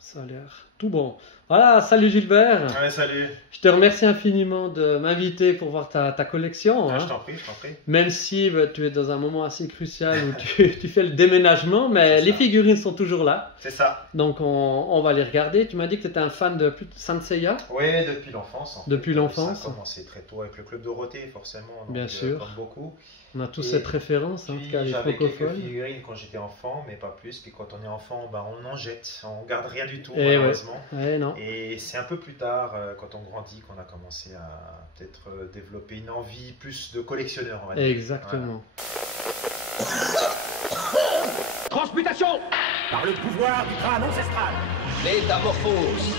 ça a l'air tout bon. Voilà, salut Gilbert. Ouais, salut. Je te remercie infiniment de m'inviter pour voir ta collection. Ouais, Hein. je t'en prie, je t'en prie. Même si tu es dans un moment assez crucial où tu fais le déménagement, mais C'est les ça. figurines sont toujours là. C'est ça. Donc on va les regarder. Tu m'as dit que tu étais un fan de Saint Seiya. Oui, depuis l'enfance. En fait. Depuis l'enfance. Ça a commencé très tôt avec le club Dorothée, forcément. Donc, Bien sûr. Comme beaucoup. On a tous Et cette référence, hein, en Puis tout cas les j'avais quelques francophones. figurines quand j'étais enfant, mais pas plus. Puis quand on est enfant, bah, on en jette. On garde rien du tout, Eh ouais. malheureusement. Ouais, non. Et c'est un peu plus tard, quand on grandit, qu'on a commencé à peut-être développer une envie plus de collectionneur, on va dire. Exactement. Transmutation par le pouvoir du crâne ancestral. Métamorphose.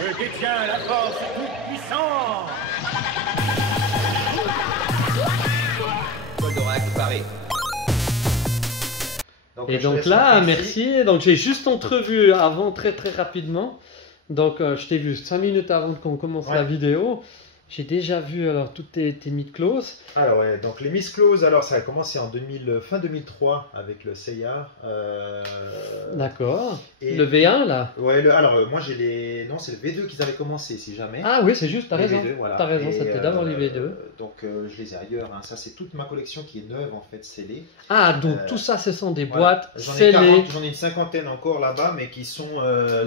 Je détiens la force toute puissante. Goldorak paré. Et je donc laisse là, rentrer ici. merci. Donc j'ai juste entrevu avant très rapidement. Donc je t'ai vu 5 minutes avant qu'on commence Ouais. la vidéo. J'ai déjà vu alors toutes tes mythes closes. Alors ouais, donc les Miss Close, alors ça a commencé en fin 2003 avec le Seiya. D'accord. Et- Le V1 là. Ouais, moi j'ai les... Non, c'est le V2 qu'ils avaient commencé, si jamais. Ah oui, c'est juste, t'as Les raison. V2, voilà. T'as raison, Et, c'était d'abord les V2. Donc je les ai ailleurs, hein. Ça c'est toute ma collection qui est neuve en fait, scellée. Ah, donc Euh, tout ça, ce sont des Voilà. boîtes J'en ai scellées. 40, j'en ai une cinquantaine encore là-bas, mais qui sont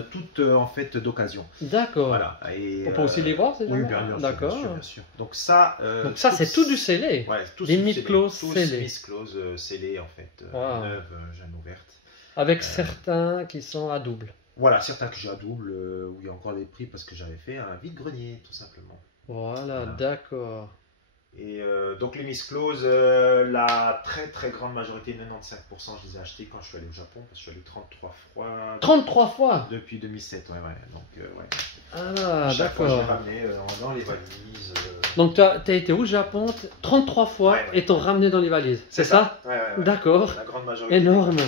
toutes en fait d'occasion. D'accord. Voilà. Et, On peut aussi les voir, ces Oui, gens-là bien sûr, D'accord. bien sûr, bien sûr. Donc ça, Donc ça, c'est tout du scellé. Ouais, tous Les scellés. Miss Close Tous scellés. Miss Close scellés en fait, Wow. neuves, jamais ouvertes. Avec certains qui sont à double. Voilà, certains que j'ai à double, où il y a encore des prix parce que j'avais fait un vide-grenier, tout simplement. Voilà, Voilà. d'accord. Et donc les Miss Close, la très grande majorité, 95%, je les ai achetés quand je suis allé au Japon, parce que je suis allé 33 fois 33 fois. depuis 2007, ouais. Donc, ouais. Ah, Chaque fois, je les d'accord. ramenais dans les valises. Donc tu as été au Japon 33 fois Ouais. et t'ont ramené dans les valises. C'est ça Ouais. D'accord. La grande majorité. Énorme. Ouais.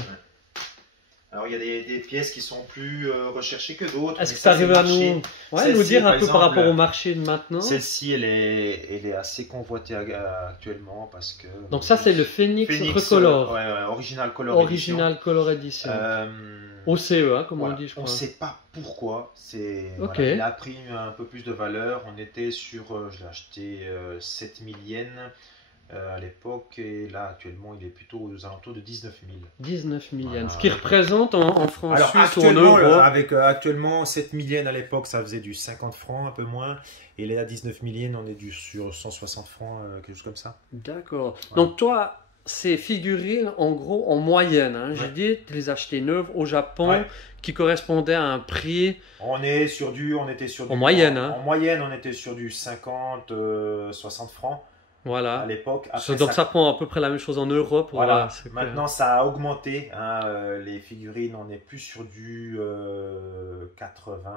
Alors il y a des pièces qui sont plus recherchées que d'autres. Est-ce mais que tu ça, arrives c'est à le marché. nous Celle-ci, dire un par peu par exemple, rapport au marché de maintenant? Celle-ci, elle est assez convoitée actuellement parce que. Donc ça, c'est le Phoenix, Recolor. Ouais, Original Color Original Color Edition. OCE, hein, comme voilà. on dit, je On crois. ne sait pas pourquoi. Ok. Voilà, il a pris un peu plus de valeur. On était sur, je l'ai acheté 7000 yens à l'époque, et là actuellement il est plutôt aux alentours de 19 000. 19 000 Voilà. yens. Ce qui représente en francs Alors suisses ou en actuellement, euros. avec actuellement 7 000 yens à l'époque, ça faisait du 50 francs, un peu moins. Et là, à 19 000 yens, on est sur 160 francs, quelque chose comme ça. D'accord. Ouais. Donc toi, ces figurines, en gros, en moyenne, hein, j'ai Ouais. dit, tu les achetais neuves au Japon, Ouais. qui correspondaient à un prix. On était sur du En moyenne, hein. En moyenne, on était sur du 50, 60 francs à Voilà. l'époque. Après, Donc ça prend à peu près la même chose en Europe. Voilà. c'est que- Maintenant, ça a augmenté. Hein, les figurines, on est plus sur du 80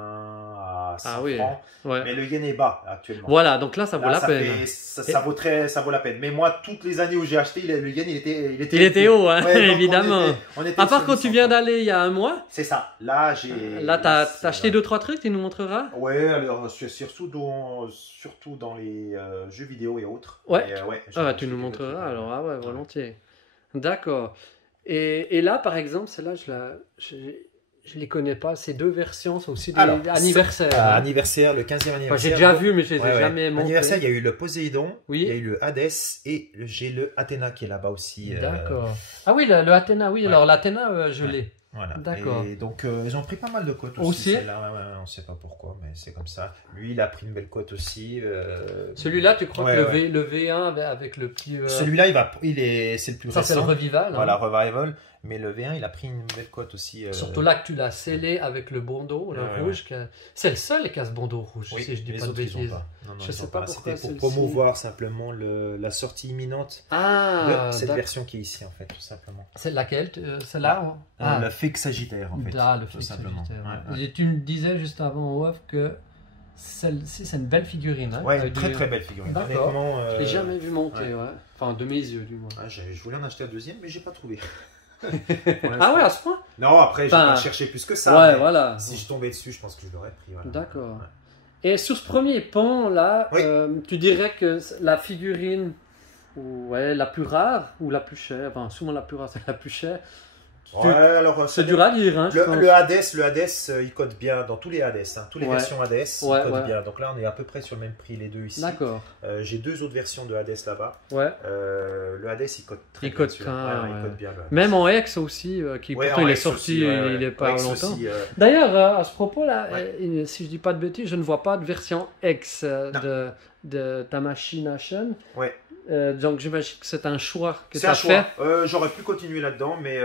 à 100 Ah oui. francs. Ouais. Mais le yen est bas actuellement. Voilà, donc là, ça vaut Là, la peine. ça vaut la peine. Mais moi, toutes les années où j'ai acheté, le yen, il était haut, hein, Ouais, donc évidemment. on était À part sur quand 800 tu viens francs. d'aller il y a un mois, C'est ça. Là, j'ai. là, t'as acheté 2-3 trucs, tu nous montreras? Ouais, alors surtout dans les jeux vidéo et autres. Ouais. Mais, ouais, j'ai Ah, bah, acheté tu nous quelques montreras trucs, alors, ah ouais, volontiers. D'accord. Et là, par exemple, celle-là, je les connais pas. Ces deux versions sont aussi des Alors, anniversaires. Ah, hein. anniversaire, le 15e Enfin, anniversaire. j'ai déjà vu, mais je les ai Ouais, ouais. jamais montrés. Anniversaire, il y a eu le Poséidon, Oui. il y a eu le Hadès et j'ai le Athéna qui est là-bas aussi. D'accord. Ah oui, le Athéna, oui. Ouais. Alors, l'Athéna, je Ouais. l'ai. Voilà. D'accord. Et donc, ils ont pris pas mal de cotes aussi. Aussi celle-là. Ouais, on sait pas pourquoi, mais c'est comme ça. Lui, il a pris une belle cote aussi. Celui-là, tu crois Ouais, que ouais. le V1 avec le petit. Celui-là, c'est le plus Ça, c'est le récent. Revival. Voilà, hein. Revival. Mais le V1, il a pris une belle cote aussi. Surtout là que tu l'as scellé avec le bandeau, le Ouais, rouge. C'est le seul qui a ce bandeau rouge, Oui, si je dis les pas de autres, ils ont bêtises. pas. Non, Je ils sais ont pas pourquoi C'était pour celle-ci. promouvoir simplement la sortie imminente Ah, de cette d'accord. version qui est ici, en fait, tout simplement. C'est laquelle Celle-là hein Le Fake Sagittaire, en fait. Ah, le tout fixe simplement. Sagittaire, Ouais, ouais. Et tu me disais juste avant en off que celle-ci, c'est une belle figurine. Hein, Ouais, avec très du- très belle figurine. D'accord. Honnêtement, Je l'ai jamais vu monter, ouais. ouais. Enfin, de mes yeux, du moins. je voulais en acheter un deuxième, mais j'ai pas trouvé. Ah ouais, à ce point? Non, après, j'ai Enfin, pas cherché plus que ça. Ouais, mais voilà. Si je tombais dessus, je pense que je l'aurais pris. Voilà. D'accord. Ouais. Et sur ce premier pan, là, Oui. tu dirais que la figurine, ouais, la plus rare ou la plus chère, enfin, souvent la plus rare, c'est la plus chère, Ouais, alors, C'est dur à dire, hein, je pense. le Hades, il code bien dans tous les Hades. Hein. Toutes les Ouais. versions Hades, il Ouais, code ouais. bien. Donc là, on est à peu près sur le même prix, les deux ici. D'accord. J'ai 2 autres versions de Hades là-bas. Ouais. Le Hades, il code très Il bien. code celui-là. bien, Il ouais. code bien. Le Hades. Même en X aussi, qui Ouais, pourtant en il est X sorti aussi, ouais, il est ouais. pas X longtemps. aussi, D'ailleurs, à ce propos-là, Ouais. si je dis pas de bêtises, je ne vois pas de version X Non. de Tamashii Nation. Ouais. Donc j'imagine que c'est un choix que tu C'est un as choix. fait. J'aurais pu continuer là-dedans, mais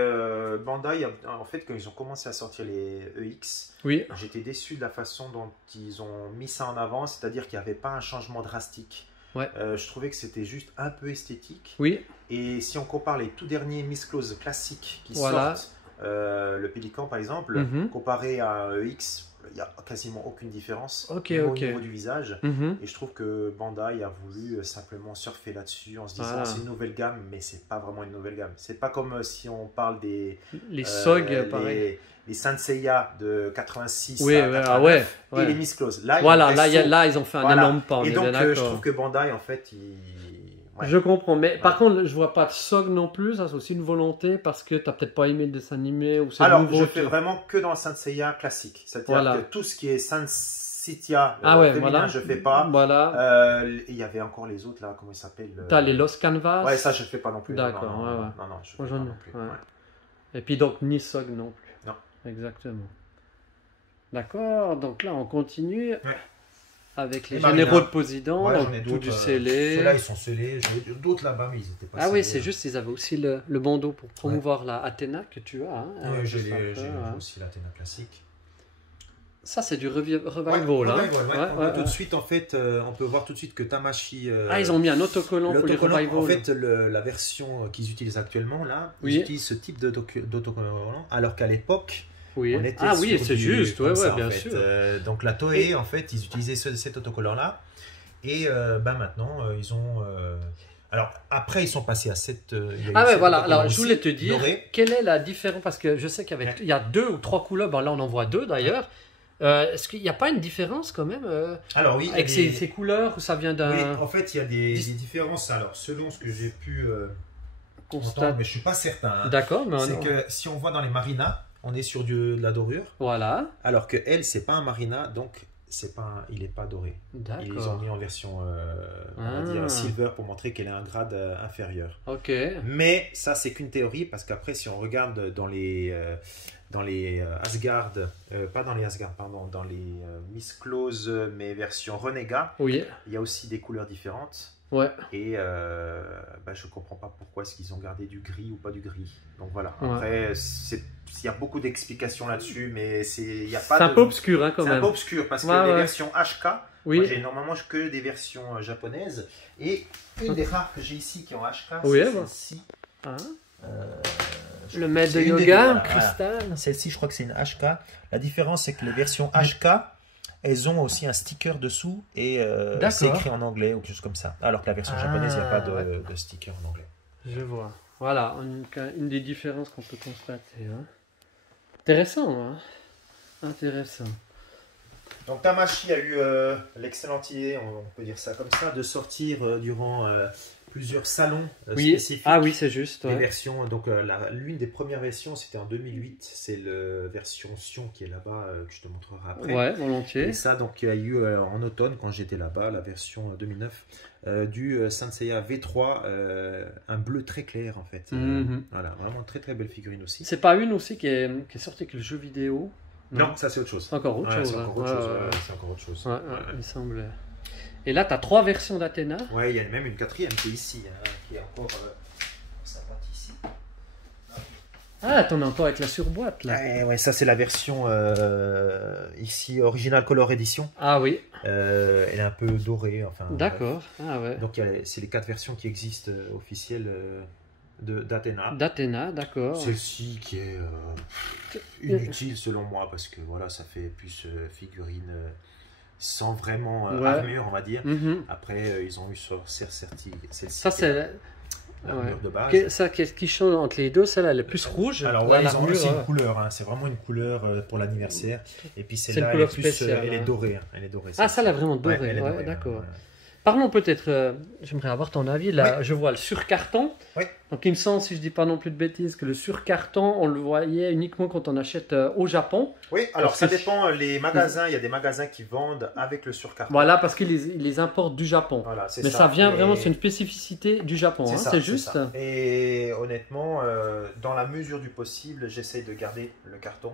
Bandai, en fait, quand ils ont commencé à sortir les EX, Oui, j'étais déçu de la façon dont ils ont mis ça en avant, c'est-à-dire qu'il n'y avait pas un changement drastique. Ouais. Je trouvais que c'était juste un peu esthétique. oui, Et si on compare les tout derniers Miss Close classiques qui Voilà. sortent, le Pélican par exemple, Mhm. comparé à un EX, il n'y a quasiment aucune différence Ok, même ok. au niveau du visage. mhm. Et je trouve que Bandai a voulu simplement surfer là-dessus en se disant Voilà. c'est une nouvelle gamme, mais c'est pas vraiment une nouvelle gamme. C'est pas comme si on parle des Les SOG, pareil. les Saint Seiya de 86 Oui, à ouais, 89 ah ouais, et ouais. les Miss Close. Là, Voilà, il y a là, un vrai saut. là, ils ont fait un Voilà. énorme pas. on Et est donc, bien je d'accord. trouve que Bandai, en fait, ouais. Je comprends, mais par Ouais. contre, je vois pas de SOG non plus, ça c'est aussi une volonté parce que tu n'as peut-être pas aimé le dessin animé ou c'est Alors, nouveau. je fais vraiment que dans Saint Seiya classique. C'est-à-dire Voilà. que tout ce qui est Saint Seiya Ah ouais, féminin, voilà. je fais pas. Voilà. Il y avait encore les autres, là, comment ils s'appellent T'as les Lost Canvas. Ouais, ça, je fais pas non plus. D'accord, non, non, ouais, non, ouais. non, non, je fais Moi, pas j'en ai- non plus. ouais. Ouais. Et puis donc ni SOG non plus. Non. Exactement. D'accord, donc là on continue Ouais. avec les Et généraux Marina. de Poséidon, Ouais, donc j'en ai tout d'autres. du scellé. Ceux-là, ils sont scellés. J'en ai d'autres là-bas, mais ils étaient pas Ah oui, scellés. c'est juste, ils avaient aussi le bandeau pour promouvoir la Athéna que tu as. Hein, Ouais, j'ai juste après, j'ai hein. aussi l'Athéna classique. Ça c'est du revival là. Revival, ouais. Ouais, On peut ouais, tout de ouais. suite, en fait, on peut voir tout de ça que Tamashii. Ah, ils ont mis un autocollant pour les L'autocollant, revival. en fait, la version qu'ils utilisent actuellement, là, Oui. ils utilisent ce type d'autocollant, alors qu'à l'époque, oui. on était Ah oui, sur c'est du- juste, comme ouais, ça, ouais, en bien fait. sûr. Donc la Toei, en fait, ils utilisaient cet autocollant-là, et maintenant, ils ont... alors, après, ils sont passés à cette... il y a eu Ah ouais, cet voilà. autocollant Alors, je voulais te aussi, dire, doré. quelle est la différence? Parce que je sais qu'il y avait, Ouais. il y a 2 ou 3 couleurs. Bon, là, on en voit 2 d'ailleurs. Est-ce qu'il n'y a pas une différence quand même Alors oui, avec ces couleurs où ça vient d'un oui, en fait, il y a des différences. Alors, selon ce que j'ai pu entendre, constat? mais je suis pas certain, hein, D'accord, mais c'est que si on voit dans les marinas, on est sur de la dorure, voilà. alors que elle, c'est pas un marina, donc il est pas doré. Ils ont D'accord. mis en version, on Ah. va dire silver pour montrer qu'elle a un grade inférieur. Ok. Mais ça, c'est qu'une théorie parce qu'après, si on regarde dans les Asgard, pas dans les Asgard, pardon, dans les Miss Close, mais version Renégat, Oui. il y a aussi des couleurs différentes. Ouais. Et je comprends pas pourquoi est-ce qu'ils ont gardé du gris ou pas du gris. Donc voilà. Ouais. Après, il y a beaucoup d'explications là-dessus, mais il y a pas C'est un de- peu obscur, hein, quand c'est un même. peu obscur parce que Ouais, les ouais. versions HK, Oui. moi j'ai normalement que des versions japonaises. Et une des rares que j'ai ici qui ont HK, Oui, c'est bah. celle-ci. Hein Je Le crois maître que de c'est une des yoga, deux, voilà. cristal. Celle-ci, je crois que c'est une HK. La différence, c'est que les versions HK, elles ont aussi un sticker dessous et c'est D'accord. écrit en anglais ou quelque chose comme ça. Alors que la version Ah, japonaise, il n'y a pas ouais. de sticker en anglais. Je vois. Voilà, une des différences qu'on peut constater. Hein. Intéressant, hein. Intéressant. Donc Tamashii a eu l'excellente idée, on peut dire ça comme ça, de sortir durant plusieurs salons Oui. spécifiques. Ah oui, c'est juste. Les Ouais. versions, donc l'une des premières versions, c'était en 2008, c'est la version Sion qui est là-bas, que je te montrerai après. Ouais, volontiers. Et ça, donc, il y a eu en automne, quand j'étais là-bas, la version 2009, du Saint Seiya V3, un bleu très clair en fait. Mhm. Voilà, vraiment très très belle figurine aussi. C'est pas une aussi qui est sortie avec le jeu vidéo? Non, ça c'est autre chose. C'est encore autre Ouais, chose. c'est hein. encore autre Ouais, chose. ouais, ouais, ouais. c'est encore autre chose. Ouais, ouais, il semble. Et là, tu as 3 versions d'Athéna. Ouais, il y a même une quatrième qui est ici, hein, qui est encore sympa ici. Ah, t'en as encore avec la surboîte là. Ouais, ça c'est la version ici Original Color Edition. Ah oui, Elle est un peu dorée, enfin. d'accord. Ah ouais. bref. Donc c'est les 4 versions qui existent officielles d'Athéna. D'Athéna, d'accord. Celle-ci qui est inutile selon moi parce que voilà, ça fait plus figurine sans vraiment Ouais. armure, on va dire. Mhm. Après, ils ont eu celle-ci. Ça, qui est c'est. l'armure ouais. de base. Ça, qu'est-ce qui change entre les deux? Celle-là, elle est plus rouge. Alors Là, ouais, ils ont l'armure, aussi ouais. une couleur, hein. C'est vraiment une couleur pour l'anniversaire. Et puis C'est celle-là, une elle est couleur plus, spéciale, elle est hein. dorée. Elle est dorée. Ah, ça, elle est vraiment Ouais, dorée. elle est Ouais, dorée, d'accord. ouais. Parlons peut-être, j'aimerais avoir ton avis. Là, Oui. je vois le surcarton. Oui. Donc, il me semble, si je dis pas non plus de bêtises, que le surcarton, on le voyait uniquement quand on achète au Japon. Oui, alors Parce ça que- dépend, les magasins, il y a des magasins qui vendent avec le surcarton. Voilà, parce qu'ils les importent du Japon. Voilà, c'est Mais ça vient Et vraiment, c'est une spécificité du Japon. c'est Hein, ça, c'est juste. ça. Et honnêtement, dans la mesure du possible, j'essaye de garder le carton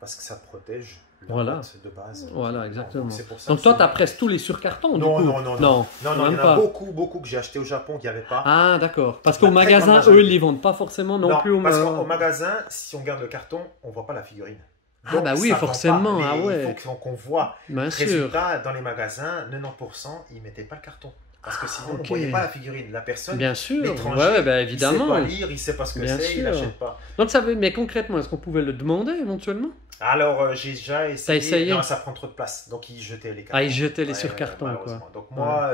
parce que ça protège la Voilà. boîte de base. Voilà, exactement. Donc, c'est pour ça Donc, que toi, c'est- tu as presque tous les surcartons. Non, du coup. non, non, Non, Non, même il y en pas. a beaucoup que j'ai acheté au Japon qu'il n'y avait pas. Ah, d'accord. Parce La qu'au très magasin, grande eux, ils majorité. les vendent pas forcément non, plus au parce qu'au magasin, si on garde le carton, on ne voit pas la figurine. Ah, Donc, bah oui, ça vend forcément, pas. ah Mais ouais. il faut qu'on voit. Bien sûr. Résultat, dans les magasins, 90%, ils ne mettaient pas le carton. Parce que sinon, on ok. ne voyait pas la figurine. La personne, Bien sûr. l'étranger, Ouais, bah, il ne évidemment. sait pas lire, il ne sait pas ce que Bien c'est, il sûr. n'achète pas. Donc, ça veut... Mais concrètement, est-ce qu'on pouvait le demander éventuellement? Alors, j'ai déjà essayé. T'as essayé? Non, ça prend trop de place. Donc, ils jetaient les cartons. Ah, ils jetaient les Ouais, surcartons, quoi. malheureusement. Donc, moi,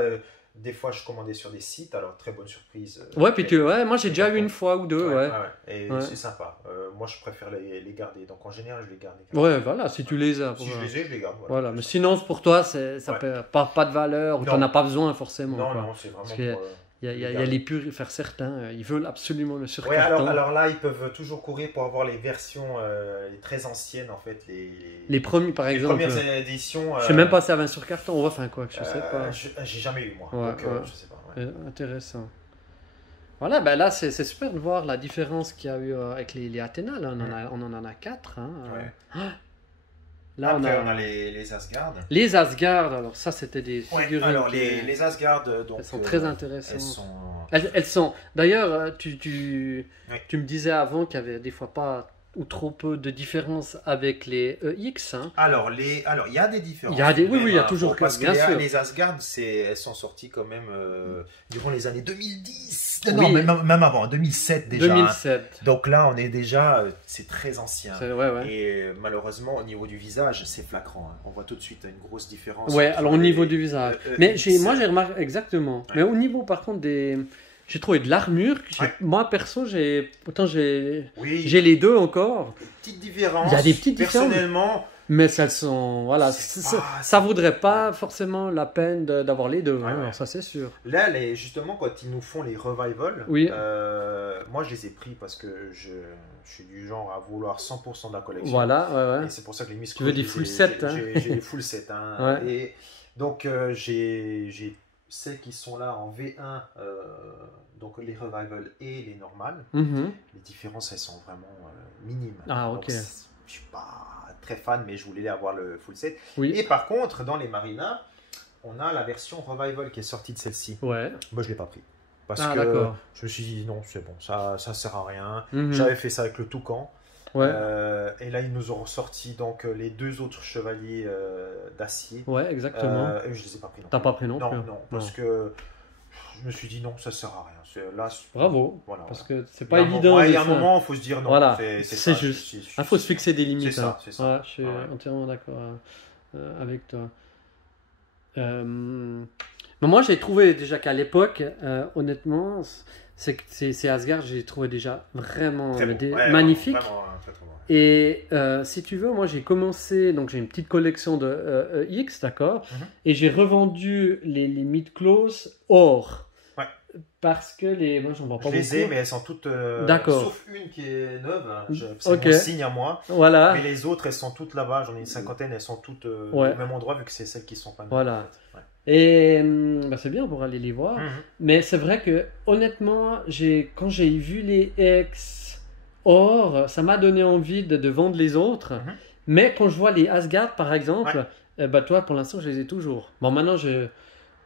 des fois, je commandais sur des sites. Alors, très bonne surprise. Ouais, puis moi j'ai déjà eu cartons. une fois ou deux, ouais. Et Ouais. c'est sympa. Moi, je préfère les garder. Donc, en général, je les garde. Ouais, voilà, si tu les as. Si je les ai, je les garde. Voilà, mais sinon, pour toi, ça Ouais. peut pas de valeur, ou Non. t'en as pas besoin forcément. Non, quoi. non, c'est vraiment Parce que pour. Il y a garder. les purs, faire certains, ils veulent absolument le Ouais, surcarton. alors là, ils peuvent toujours courir pour avoir les versions les très anciennes, en fait. Les premiers, par les exemple. premières éditions. Je sais même pas si ça avait un surcarton, enfin quoi, je sais pas. J'ai jamais eu, moi. Ouais, Donc, ouais. je sais pas. Ouais. Intéressant. Voilà, ben là c'est super de voir la différence qu'il y a eu avec les Athéna. Là, on en a 4. Hein. Ouais. Là, Après, on a les Asgard. les Asgard. Alors ça, c'était des Ouais, figurines. alors, qui- les Asgard, donc, elles sont très intéressantes. elles sont... Elles sont. D'ailleurs, tu Ouais. me disais avant qu'il y avait des fois pas ou trop peu de différence avec les EX. Hein. Alors, il y a des différences. Il y a des- oui, il y a Faut toujours parce que bien sûr. les Asgard, elles sont sorties quand même durant les années 2010. Oui. Non, même avant, 2007 déjà. 2007. Hein. Donc là, on est déjà, c'est très ancien. Ouais. Et malheureusement, au niveau du visage, c'est flagrant. Hein. On voit tout de suite une grosse différence. Ouais, entre alors au les- niveau du visage. Mais c'est- moi j'ai remarqué exactement. Ouais. Mais au niveau par contre j'ai trouvé de l'armure. Ouais. Moi perso pourtant j'ai Oui, les deux encore. petites différences. Il y a des petites différences. Personnellement, Mais elles sont voilà, C'est ça, pas- ça vaudrait pas forcément la peine d'avoir les deux. Ouais, hein, ouais. alors ça c'est sûr. là, justement, quand ils nous font les revivals, Oui. moi je les ai pris parce que je suis du genre à vouloir 100% de la collection. Voilà, ouais. Et c'est pour ça que les Miss Tu veux des full sets, hein. J'ai des full sets. Hein. Ouais. Et donc, j'ai celles qui sont là en V1, donc les revival et les normales. Mhm. Les différences, elles sont vraiment minimes. Ah, Donc, ok. je suis pas très fan, mais je voulais avoir le full set. Oui. Et par contre, dans les Marinas, on a la version revival qui est sortie de celle-ci. Ouais. Moi, je l'ai pas pris. Parce Ah, que d'accord. je me suis dit, non, c'est bon, ça sert à rien. Mhm. J'avais fait ça avec le Toucan. Ouais. Et là, ils nous ont sorti donc les deux autres chevaliers d'acier. Ouais, exactement. Et je les ai pas pris non T'as plus. pas pris non, Non, plus. non, parce que je me suis dit non, ça sert à rien. Là, Bravo. voilà, Parce voilà. que c'est Il y a pas un évident. moment- il y des a un fois. moment, il faut se dire non. Voilà, c'est c'est ça, juste. Il faut se fixer des limites. C'est ça, hein. c'est ça. Ouais, je suis Ouais. entièrement d'accord avec toi. Mais moi, j'ai trouvé déjà qu'à l'époque, honnêtement, ces Asgard, j'ai trouvé déjà vraiment Très beau. Ouais, magnifiques. vraiment, très, très beau. Et si tu veux, moi, j'ai commencé, donc j'ai une petite collection de X, d'accord, Mhm. et j'ai revendu les mid-close or. Ouais. Parce que moi, j'en vois pas Je les ai, beaucoup. mais elles sont toutes. D'accord. Sauf une qui est neuve. Hein. C'est Ok. mon signe à moi. Voilà. Mais les autres, elles sont toutes là-bas. J'en ai une cinquantaine. Elles sont toutes Ouais. au même endroit, vu que c'est celles qui sont pas neuves. Voilà. en fait. Ouais. Et bah, c'est bien pour aller les voir. Mhm. Mais c'est vrai que, honnêtement, quand j'ai vu les ex or, ça m'a donné envie de vendre les autres. Mhm. Mais quand je vois les Asgard, par exemple, bah, toi, pour l'instant, je les ai toujours. Bon, maintenant,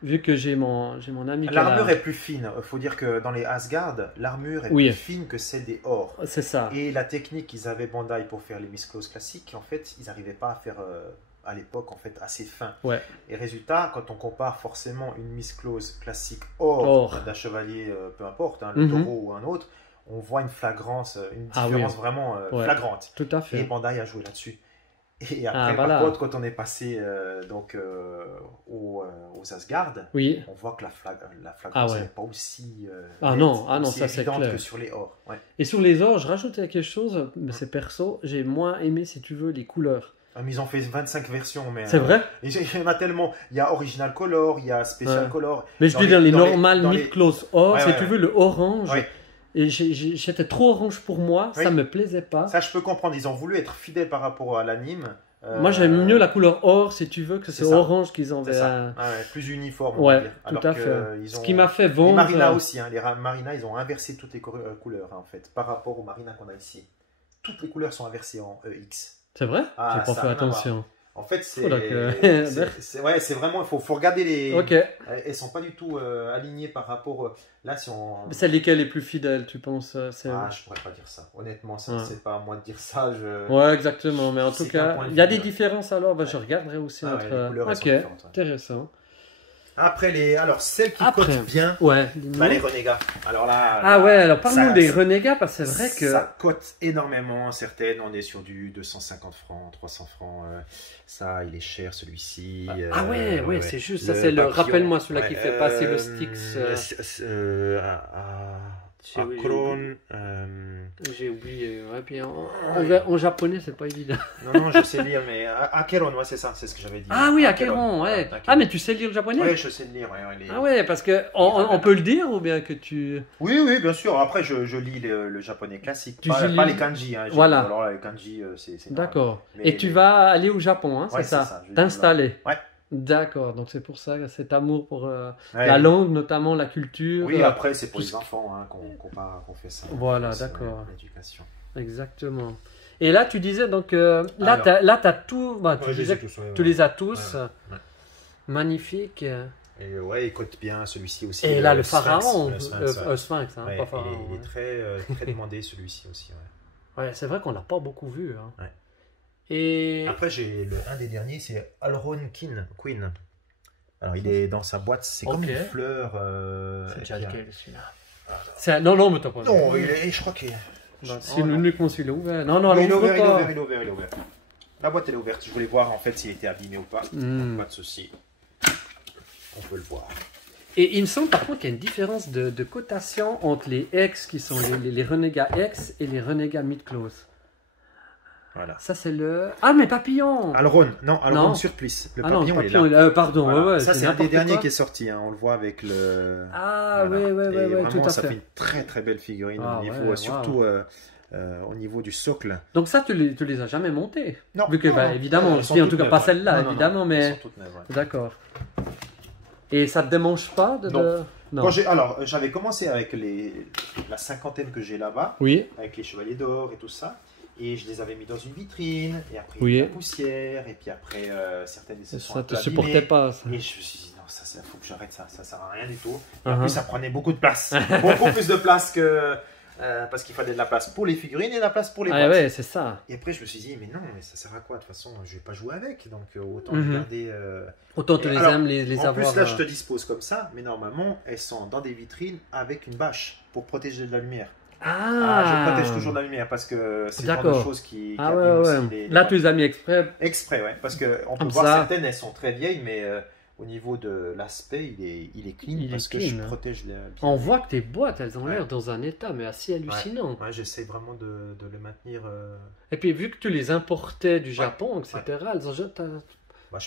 vu que j'ai mon ami qui a L'armure est plus fine. Il faut dire que dans les Asgard, l'armure est Oui. plus fine que celle des Or. C'est ça. Et la technique qu'ils avaient Bandai pour faire les Miss Close classiques, en fait, ils n'arrivaient pas à faire à l'époque en fait assez fin. Ouais. Et résultat, quand on compare forcément une Miss Close classique or, Or. d'un chevalier, peu importe, hein, le Mhm. taureau ou un autre, on voit une flagrance, une Ah oui. différence vraiment Ouais. flagrante. Tout à Et fait. Bandai a joué là-dessus. Et après, Ah, voilà. par contre, quand on est passé aux Asgard, Oui. on voit que la flagrance Ah ouais. n'est pas aussi, Ah nette, non, aussi ça, c'est évidente clair. que sur les or. Ouais. Et sur les ors, je rajoutais quelque chose, mais c'est perso, j'ai moins aimé, si tu veux, les couleurs. Ah, mais ils ont fait 25 versions. C'est vrai? Il y en a tellement. Il y a Original Color, il y a Special Color. Mais je dis dans les normales dans mid-close or, si tu veux, le orange. Ouais. Et j'étais trop orange pour moi, ça me plaisait pas. Ça, je peux comprendre. Ils ont voulu être fidèles par rapport à l'anime. Moi, j'aime mieux la couleur or, si tu veux, que c'est orange qu'ils ont. C'est ça. Plus uniforme. Ouais, dire. tout à fait. Ce qui m'a fait vendre. Les Marina aussi. Hein. Les Marina, ils ont inversé toutes les couleurs, hein, en fait, par rapport aux Marina qu'on a ici. Toutes les couleurs sont inversées en EX. C'est vrai? Ah, j'ai pas fait attention. En fait, c'est vraiment, il faut regarder les. Ok. Elles sont pas du tout alignées par rapport. Là, si on. C'est lesquelles les plus fidèles, tu penses? Je pourrais pas dire ça. Honnêtement, c'est pas à moi de dire ça. Ouais, exactement. Mais en tout cas, il y a des différences alors. Je regarderai aussi entre. Les couleurs, ok, intéressant. Après celles qui cotent bien, les renégats. Alors là, alors parle-nous des renégats parce que c'est vrai que ça cote énormément. Certaines, on est sur du 250 francs, 300 francs. Ça, il est cher celui-ci. C'est juste. Ça, c'est le. Rappelle-moi celui-là qui fait passer le Styx. Akron. J'ai oublié. En japonais, c'est pas évident. Non, je sais lire, mais Akeron, c'est ça, c'est ce que j'avais dit. Ah oui, Akeron, ouais. Ah, mais tu sais lire le japonais? Oui, je sais le lire. Ah ouais, parce que on peut le dire ou bien que tu. Oui, bien sûr. Après, je lis le japonais classique, pas les kanji. Hein. Voilà. Alors les kanji, c'est. D'accord. Et tu vas aller au Japon, hein, c'est ça? T'installer. Ouais. D'accord, donc c'est pour ça, cet amour pour la langue, notamment la culture. Oui, après, c'est pour les enfants hein, qu'on fait ça. Voilà, d'accord. L'éducation. Exactement. Et là, tu disais, donc, là, tu as tout. Tu disais que tu les as tous. Ouais. Magnifique. Et il cote bien celui-ci aussi. Et là, le pharaon, le Sphinx, hein, pas pharaon. Il est très demandé celui-ci aussi. Ouais, c'est vrai qu'on l'a pas beaucoup vu. Hein. Ouais. Et... Après, j'ai un des derniers, c'est Alron Queen. Alors, il est dans sa boîte, c'est comme une fleur. C'est déjà lequel celui-là? Non, mais t'as pas. Non, je crois qu'il est. C'est uniquement celui-là ouvert. Non, il est ouvert. La boîte, elle est ouverte. Je voulais voir en fait s'il était abîmé ou pas. Pas de souci. On peut le voir. Et il me semble par contre qu'il y a une différence de cotation entre les X qui sont les renégats X et les renégats mid-close. Voilà. Ça c'est le... Ah mais papillon. Alron surplice. Le papillon, il est là. Pardon, voilà. Ça c'est un des derniers qui est sorti, hein. On le voit avec le... Ah ouais, tout à fait. Ça fait une très très belle figurine au niveau, surtout au niveau du socle. Donc ça tu les as jamais montés? Non. Vu que évidemment, je dis en tout cas pas celle-là, évidemment, mais... Elles sont toutes neuves, ouais. D'accord. Et ça te démange pas Non. Alors j'avais commencé avec la cinquantaine que j'ai là-bas, avec les chevaliers d'or et tout ça. Et je les avais mis dans une vitrine, et après il y a la poussière, et puis après certaines se sont ça te supportait pas ça. Et je me suis dit non, ça faut que j'arrête ça sert à rien du tout. Et en plus ça prenait beaucoup de place, beaucoup plus de place que parce qu'il fallait de la place pour les figurines et de la place pour les boîtes. Ouais, c'est ça. Et après je me suis dit mais non, mais ça sert à quoi de toute façon, je vais pas jouer avec, donc autant les garder. Autant tu les aimes les en avoir. En plus là je te dispose comme ça, mais normalement elles sont dans des vitrines avec une bâche pour protéger de la lumière. Je protège toujours de la lumière parce que c'est le genre de choses qui abîment aussi Là, tu les as mis exprès. Exprès, parce qu'on peut voir certaines, elles sont très vieilles, mais au niveau de l'aspect, il est clean parce que je protège bien. On voit que tes boîtes, elles ont l'air dans un état, mais assez hallucinant. Ouais, j'essaie vraiment de le maintenir. Et puis, vu que tu les importais du Japon, etc., elles ont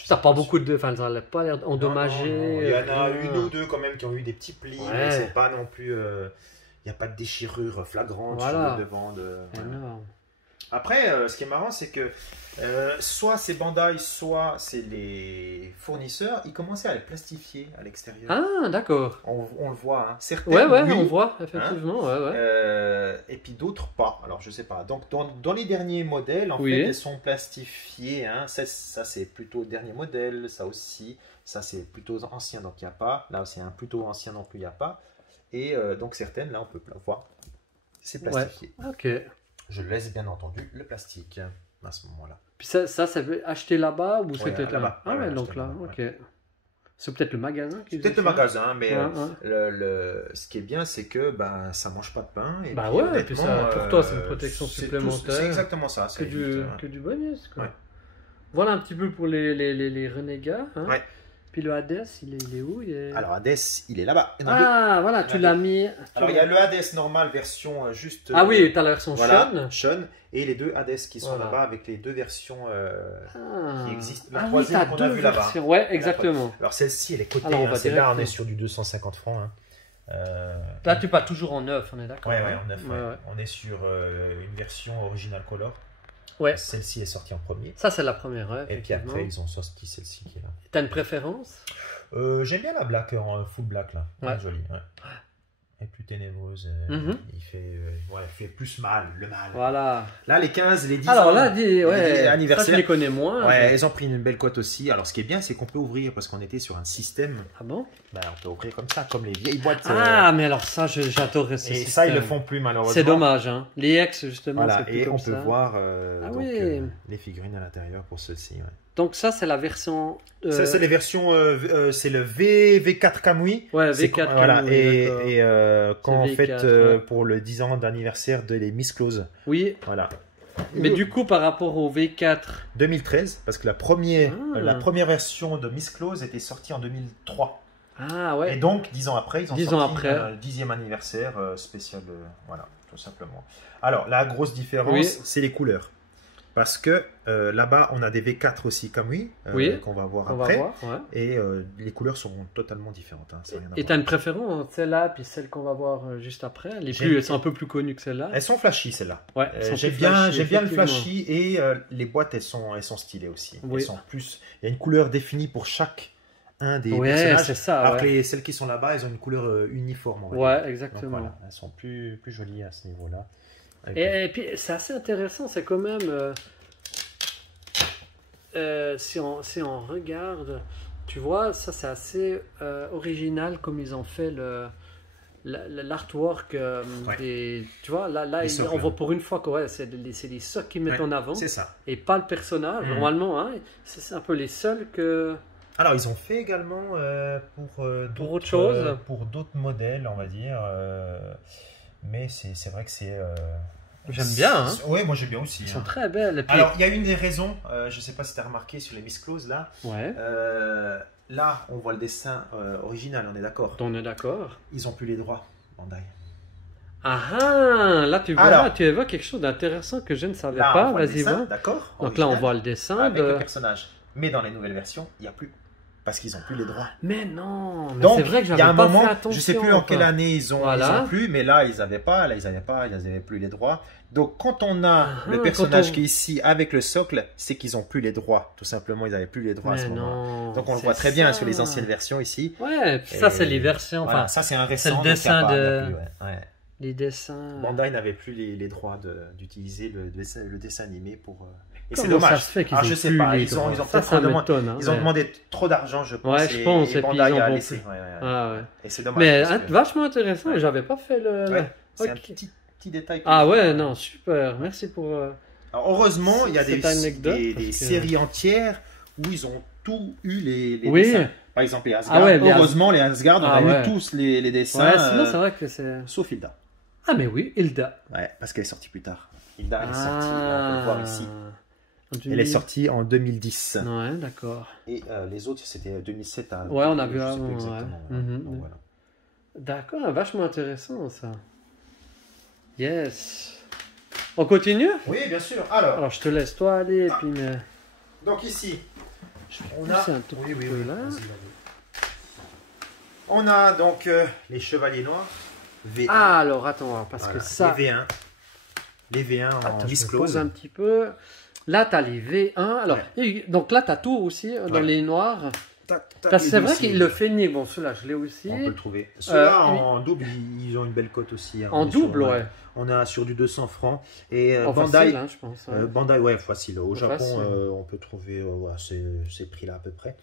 t'as pas beaucoup de... Enfin, elles n'ont pas l'air endommagées. Il y en a une ou deux quand même qui ont eu des petits plis, mais c'est pas non plus... Il n'y a pas de déchirure flagrante sur le devant. Après, ce qui est marrant, c'est que soit c'est Bandai, soit c'est les fournisseurs, ils commençaient à les plastifier à l'extérieur. Ah, d'accord. On le voit. Hein. Certaines, on voit, effectivement. Et puis d'autres pas. Alors, je sais pas. Donc, dans les derniers modèles, en fait, elles sont plastifiées. Hein. Ça c'est plutôt dernier modèle. Ça aussi. Ça, c'est plutôt ancien, donc il n'y a pas. Là, c'est un plutôt ancien, non plus, il n'y a pas. Et donc certaines, là on peut voir, c'est plastifié. Ok. Je laisse bien entendu le plastique à ce moment-là. Puis ça c'est acheté là-bas ou c'était là-bas. Donc là, ok. C'est peut-être le magasin qui... C'est peut-être le magasin, mais ce qui est bien, c'est que ça mange pas de pain. Et puis ça, pour toi, c'est une protection supplémentaire. C'est exactement ça. Que du bonus, quoi. Voilà un petit peu pour les renégats. Hein. Puis le Hades, il est où? Alors Hades, il est là-bas. Ah, voilà, tu l'as mis. Alors il y a le Hades normal version juste. Ah oui, tu as la version voilà, Sean. Et les deux Hades qui sont là-bas avec les deux versions qui existent. La troisième qu'on a vu là-bas. Ouais, exactement. Alors celle-ci, elle est cotée. Hein, celle-là, on est sur du 250 francs. Hein. Là, tu parles toujours en neuf, on est d'accord? Ouais, en neuf. Ouais. On est sur une version original color. Ouais. Celle-ci est sortie en premier. Ça, c'est la première. Ouais, et puis après, ils ont sorti celle-ci qui est là. T'as une préférence? J'aime bien la black en full black là. Ouais. Jolie. Ouais. Elle est plus ténébreuse. Il fait plus mal, le mal. Voilà. Là, les 15, les 10 alors, ans, là, les anniversaires. Ça, je les connais moins. Ouais, elles ont pris une belle cote aussi. Alors, ce qui est bien, c'est qu'on peut ouvrir parce qu'on était sur un système. Ah bon? Ben, on peut ouvrir comme ça, comme les vieilles boîtes. Ah, mais alors ça, j'adorerais ce système. Et ça, ils le font plus malheureusement. C'est dommage, hein. Les ex, justement, voilà, c'est plus et comme on ça. peut voir les figurines à l'intérieur pour ceux-ci. Ouais. Donc ça, c'est la version... Ça, c'est les versions... c'est le V4 Kamui. Ouais, V4 voilà, Kamui, et quand on V4, fait pour le 10 ans d'anniversaire de les Miss Close. Oui. Voilà. Mais du coup, par rapport au V4... 2013, parce que la première version de Miss Close était sortie en 2003. Ah ouais. Et donc, 10 ans après, ils ont 10 sorti ans après. un 10e anniversaire spécial. Voilà, tout simplement. Alors, la grosse différence, oui. c'est les couleurs. Parce que là-bas, on a des V4 aussi Kamui, qu'on va voir après. Et les couleurs seront totalement différentes. Hein, et tu as une préférence entre celle-là et celle qu'on va voir juste après? Elles sont un peu plus connues que celle-là. Elles sont flashy, celles-là. Ouais, j'aime bien le flashy et les boîtes, elles sont stylées aussi. Oui. Elles sont plus... Il y a une couleur définie pour chaque un des personnages. C'est ça. Alors que celles qui sont là-bas, elles ont une couleur uniforme. Ouais, exactement. Donc, voilà, elles sont plus jolies à ce niveau-là. Et puis, c'est assez intéressant, c'est quand même... si on regarde, tu vois, ça c'est assez original comme ils ont fait l'artwork des... Tu vois, là on voit pour une fois que c'est les socles qu'ils mettent en avant. C'est ça. Et pas le personnage, normalement. Hein, c'est un peu les seuls que... Alors, ils ont fait également pour autre chose, pour d'autres modèles, on va dire. Mais c'est vrai que c'est... J'aime bien. Hein. Oui, moi j'aime bien aussi. Ils sont très belles. Puis... Alors, il y a une des raisons, je ne sais pas si tu as remarqué sur les Miss Close là. Ouais. Là, on voit le dessin original, on est d'accord? On est d'accord. Ils n'ont plus les droits, Bandai. Là tu vois, alors, tu évoques quelque chose d'intéressant que je ne savais pas. Vas-y, vois. D'accord. Donc là, on voit le dessin avec le personnage. Mais dans les nouvelles versions, il n'y a plus. Parce qu'ils n'ont plus les droits. Mais non, mais donc c'est vrai que il y a un pas moment, fait attention, je ne sais plus en quelle année ils ont plus, mais là ils n'avaient pas, plus les droits. Donc quand on a le personnage qui est ici avec le socle, c'est qu'ils n'ont plus les droits. Tout simplement, ils n'avaient plus les droits à ce moment. Donc on le voit très bien sur les anciennes versions ici. Ouais, ça c'est les versions. Voilà, enfin, ça c'est un récent. C'est le dessin de. Les dessins. Bandai n'avait plus les droits d'utiliser le dessin animé pour. Et c'est dommage. Ça se fait qu'ils je sais pas. Ils ont demandé trop d'argent, je pense. Ouais, je pense. Et Bandai a laissé. Et c'est dommage. Mais vachement intéressant. J'avais pas fait le. C'est un petit détail. Ah ouais, non, super. Merci pour. Alors, heureusement, il y a des séries entières où ils ont tout eu les dessins. Par exemple, les Asgard. Heureusement, les Asgard, on a eu tous les dessins. Ouais, sinon, c'est vrai que c'est. Sauf Hilda. Ah, mais oui, Hilda. Ouais, parce qu'elle est sortie plus tard. Hilda, elle est sortie, on peut le voir ici. Elle est sortie en 2010. Ouais, d'accord. Et les autres, c'était 2007 à... Ouais, on a vu avant. Voilà. D'accord, vachement intéressant ça. Yes. On continue? Oui, bien sûr. Alors, je te laisse toi aller. Et puis, donc ici, on a... un tout petit peu là. On a donc les Chevaliers Noirs. V1. Ah, alors attends, parce que ça... Les V1 en Miss Close. Un petit peu... Là, tu as les V1. Alors, donc là, tu as tout aussi dans les noirs. C'est vrai qu'il le fait nier. Bon, ceux-là, je l'ai aussi. On peut le trouver. Ceux-là, en double, ils ont une belle cote aussi. Hein, en double, ouais. On a sur du 200 francs. Et Bandai, facile, hein, je pense. Ouais. Bandai, ouais, facile. Au Japon, on peut trouver ces prix-là à peu près.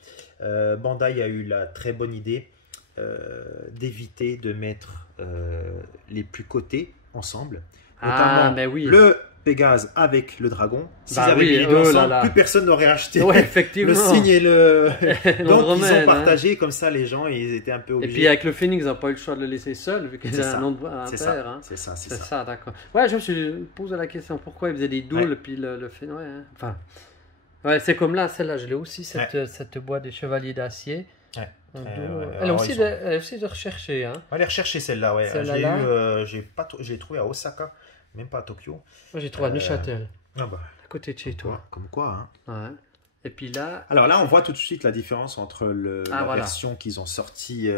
Bandai a eu la très bonne idée d'éviter de mettre les plus cotés ensemble. Notamment le Pégase avec le dragon. S'ils avaient mis les deux ensemble, plus personne n'aurait acheté le signe et le... Donc ils ont partagé, comme ça les gens ils étaient un peu obligés. Et puis avec le Phoenix, ils n'ont pas eu le choix de le laisser seul, vu qu'ils avaient un nom à faire. Hein. C'est ça, d'accord. Ouais, je me suis posé la question, pourquoi ils faisaient des doubles, puis le Phoenix, enfin... Ouais, c'est comme là, celle-là, je l'ai aussi, cette boîte des Chevaliers d'Acier. Ouais. Elle est aussi de rechercher. Hein. Elle est recherchée celle-là, ouais. J'ai trouvé à Osaka, même pas à Tokyo. Moi j'ai trouvé à Neuchâtel, à côté de chez toi. Comme quoi, hein. Ouais. Et puis là... Alors là, on voit tout de suite la différence entre la version qu'ils ont sortie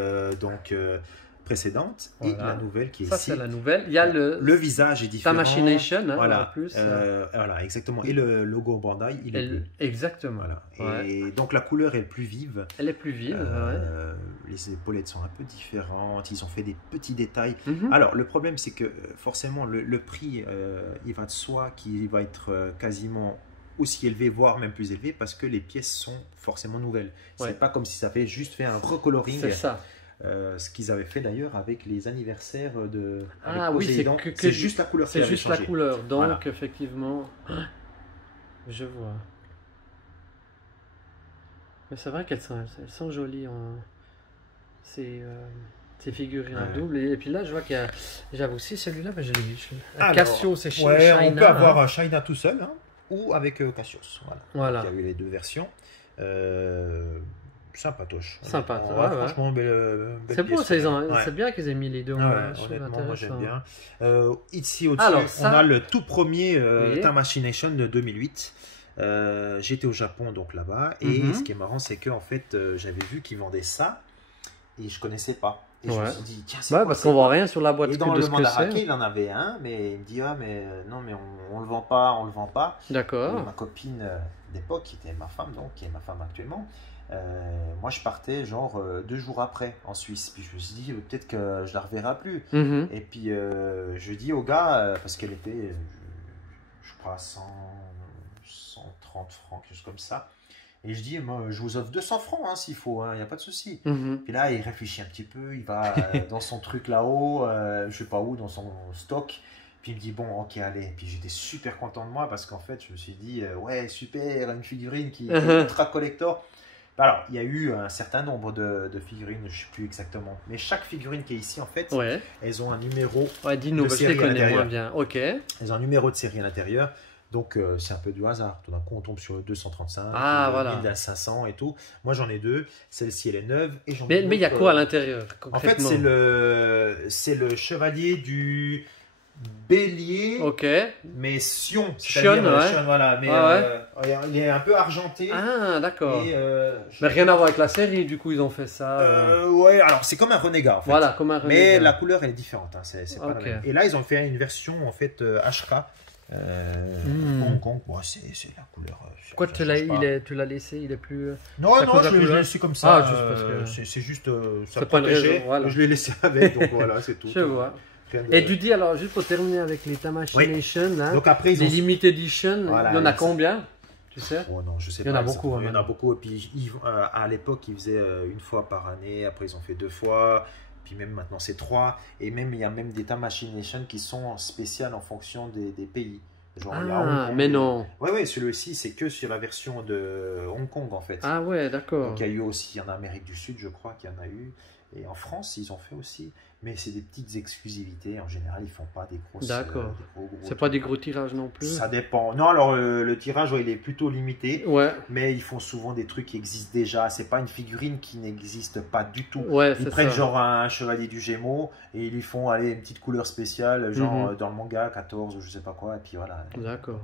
précédente et la nouvelle qui est ici. Ça, c'est la nouvelle. Il y a le visage est différent. Tamashii, voilà. En plus. Voilà, exactement. Et le logo Bandai, il est bleu. Exactement. Voilà. Et donc la couleur est plus vive. Elle est plus vive, Les épaulettes sont un peu différentes. Ils ont fait des petits détails. Mm-hmm. Alors, le problème, c'est que forcément, le prix, il va de soi qu'il va être quasiment aussi élevé, voire même plus élevé, parce que les pièces sont forcément nouvelles. C'est pas comme si ça avait juste fait un recoloring. C'est ça. Ce qu'ils avaient fait d'ailleurs avec les anniversaires de c'est juste la couleur. C'est juste la couleur, donc effectivement, je vois. Mais c'est vrai qu'elles sont jolies. Ces figurines en double. Et puis là, je vois qu'il y a. J'avais aussi celui-là, mais je l'ai vu. Casio, c'est chez China. On peut avoir un China tout seul, hein, ou avec Cassius. Voilà. Donc, il y a eu les deux versions. Sympatoche. Sympa. Franchement, belle c'est beau, c'est bien qu'ils aient mis les deux. Honnêtement, moi j'aime bien. Ici au-dessus, on a le tout premier Tamashii Nation de 2008. J'étais au Japon, donc là-bas. Et ce qui est marrant, c'est que en fait, j'avais vu qu'ils vendaient ça et je connaissais pas. Et je me suis dit, tiens, c'est quoi, parce qu'on voit rien sur la boîte. Et dans le Mandarake, il en avait un, mais il me dit, non, mais on le vend pas. D'accord. Ma copine d'époque, qui était ma femme, donc, qui est ma femme actuellement, moi je partais genre 2 jours après en Suisse. Puis je me suis dit, peut-être que je la reverrai plus. Et puis je dis au gars, parce qu'elle était, je crois, 130 francs, quelque chose comme ça. Et je dis, moi, je vous offre 200 francs s'il faut, il n'y a pas de souci. Puis là, il réfléchit un petit peu, il va dans son truc là-haut, je sais pas où, dans son stock. Puis il me dit, bon, ok, allez. Puis j'étais super content de moi parce qu'en fait, je me suis dit, ouais, super, une figurine qui est ultra collector. Alors, il y a eu un certain nombre de figurines, je ne sais plus exactement. Mais chaque figurine qui est ici, en fait, elles ont un numéro de série à l'intérieur. Bien. Ok. Elles ont un numéro de série à l'intérieur. Donc, c'est un peu du hasard. Tout d'un coup, on tombe sur le 235, 1500 et tout. Moi, j'en ai 2. Celle-ci, elle est neuve. Mais il y a quoi à l'intérieur, concrètement? En fait, c'est le chevalier du bélier. Ok. Mais Sion. Sion, voilà. Mais il est un peu argenté. Ah, d'accord. Mais rien à voir avec la série, du coup, ils ont fait ça. Ouais, alors c'est comme un renégat, en fait. Voilà, comme un renégat. Mais la couleur, elle est différente. Hein. C'est pas la même. Et là, ils ont fait une version, en fait, HK. Hong Kong, c'est la couleur. Pourquoi tu l'as laissé? Il est plus. Non, je l'ai laissé comme ça. C'est juste. C'est pas une raison. Voilà. Je l'ai laissé avec, donc voilà, c'est tout. Je vois. Et tu dis, alors, juste pour terminer avec les Tamashii Nation, là, donc après, les Limited Edition, il y en a combien? Tu sais? Non, je sais pas. Il y en a beaucoup. Il y en a beaucoup. Et puis, à l'époque, ils faisaient une fois par année. Après, ils ont fait 2 fois. Puis même maintenant, c'est 3. Et même, il y a même des Tamashii Nation qui sont spéciales en fonction des pays. Genre, il y a Hong Kong, mais non. Ouais, celui-ci, c'est que sur la version de Hong Kong, en fait. Ah ouais, d'accord. Donc, il y a eu aussi en Amérique du Sud, je crois qu'il y en a eu. Et en France, ils ont fait aussi. Mais c'est des petites exclusivités. En général, ils font pas des grosses. D'accord. C'est pas des gros tirages non plus. Ça dépend. Non, alors le tirage, il est plutôt limité. Ouais. Mais ils font souvent des trucs qui existent déjà. C'est pas une figurine qui n'existe pas du tout. Ouais, ils prennent genre un chevalier du Gémeaux et ils lui font une petite couleur spéciale, genre dans le manga 14 ou je sais pas quoi. Et puis voilà. D'accord.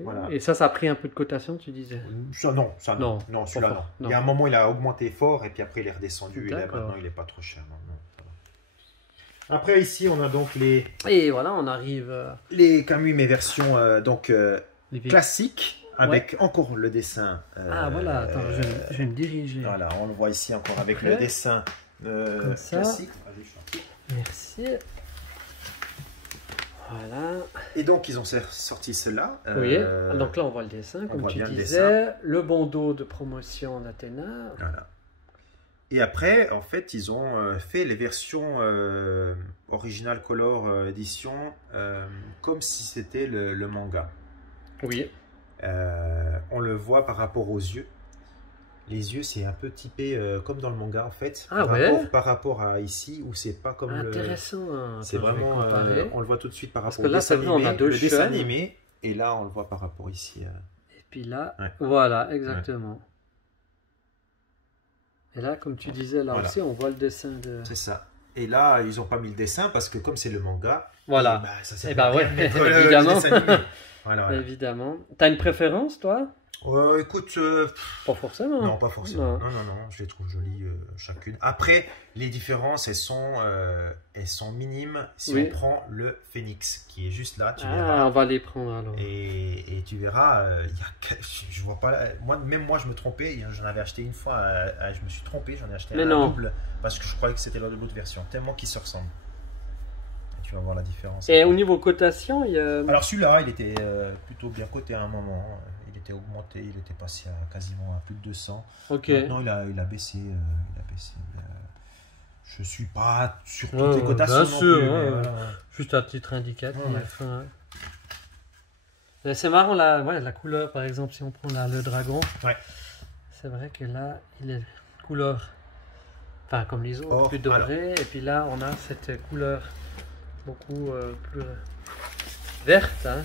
Voilà. Et ça a pris un peu de cotation, tu disais? Non, celui-là non. Il y a un moment, il a augmenté fort et puis après, il est redescendu. Et là, maintenant, il n'est pas trop cher. Non. Après, ici, on a donc les... Et voilà, on arrive... Les Kamui, mais version classique, avec encore le dessin. Voilà, attends, je vais me diriger. Voilà, on le voit ici encore avec le dessin classique. Merci. Voilà. Et donc, ils ont sorti cela. Oui, donc là, on voit le dessin, comme tu disais. Le bandeau de promotion d'Athéna. Voilà. Et après, en fait, ils ont fait les versions Original Color Edition comme si c'était le manga. Oui. On le voit par rapport aux yeux. Les yeux, c'est un peu typé comme dans le manga, en fait. Par rapport à ici, où c'est pas comme intéressant. C'est vraiment... on le voit tout de suite par rapport au dessin animé. On a deux dessin animé, et là, on le voit par rapport ici. Et puis là, voilà, exactement. Et là, comme tu disais, là aussi, on voit le dessin de... C'est ça. Et là, ils n'ont pas mis le dessin parce que comme c'est le manga, voilà. Ça sert évidemment. le dessin animé. Voilà. Évidemment. T'as une préférence, toi? Écoute, pas forcément. Non, pas forcément. Non, je les trouve jolies chacune. Après, les différences, elles sont minimes si on prend le Phoenix, qui est juste là. Tu verras. On va les prendre alors. Et tu verras, je vois pas. Même moi, je me trompais. J'en avais acheté une fois. Je me suis trompé. J'en ai acheté un double parce que je croyais que c'était l'autre version. Tellement qu'ils se ressemblent. Tu vas voir la différence. Et au niveau cotation, il y a... Alors celui-là, il était plutôt bien coté à un moment. Il était augmenté, il était passé à quasiment à plus de 200. Ok. Maintenant, il a baissé. Je suis pas sur toutes les cotations. Bien sûr, juste à titre indicatif. C'est marrant, la couleur, par exemple, si on prend le dragon. C'est vrai que là, il est couleur, enfin comme les autres, plus doré. Et puis là, on a cette couleur beaucoup plus verte. Hein.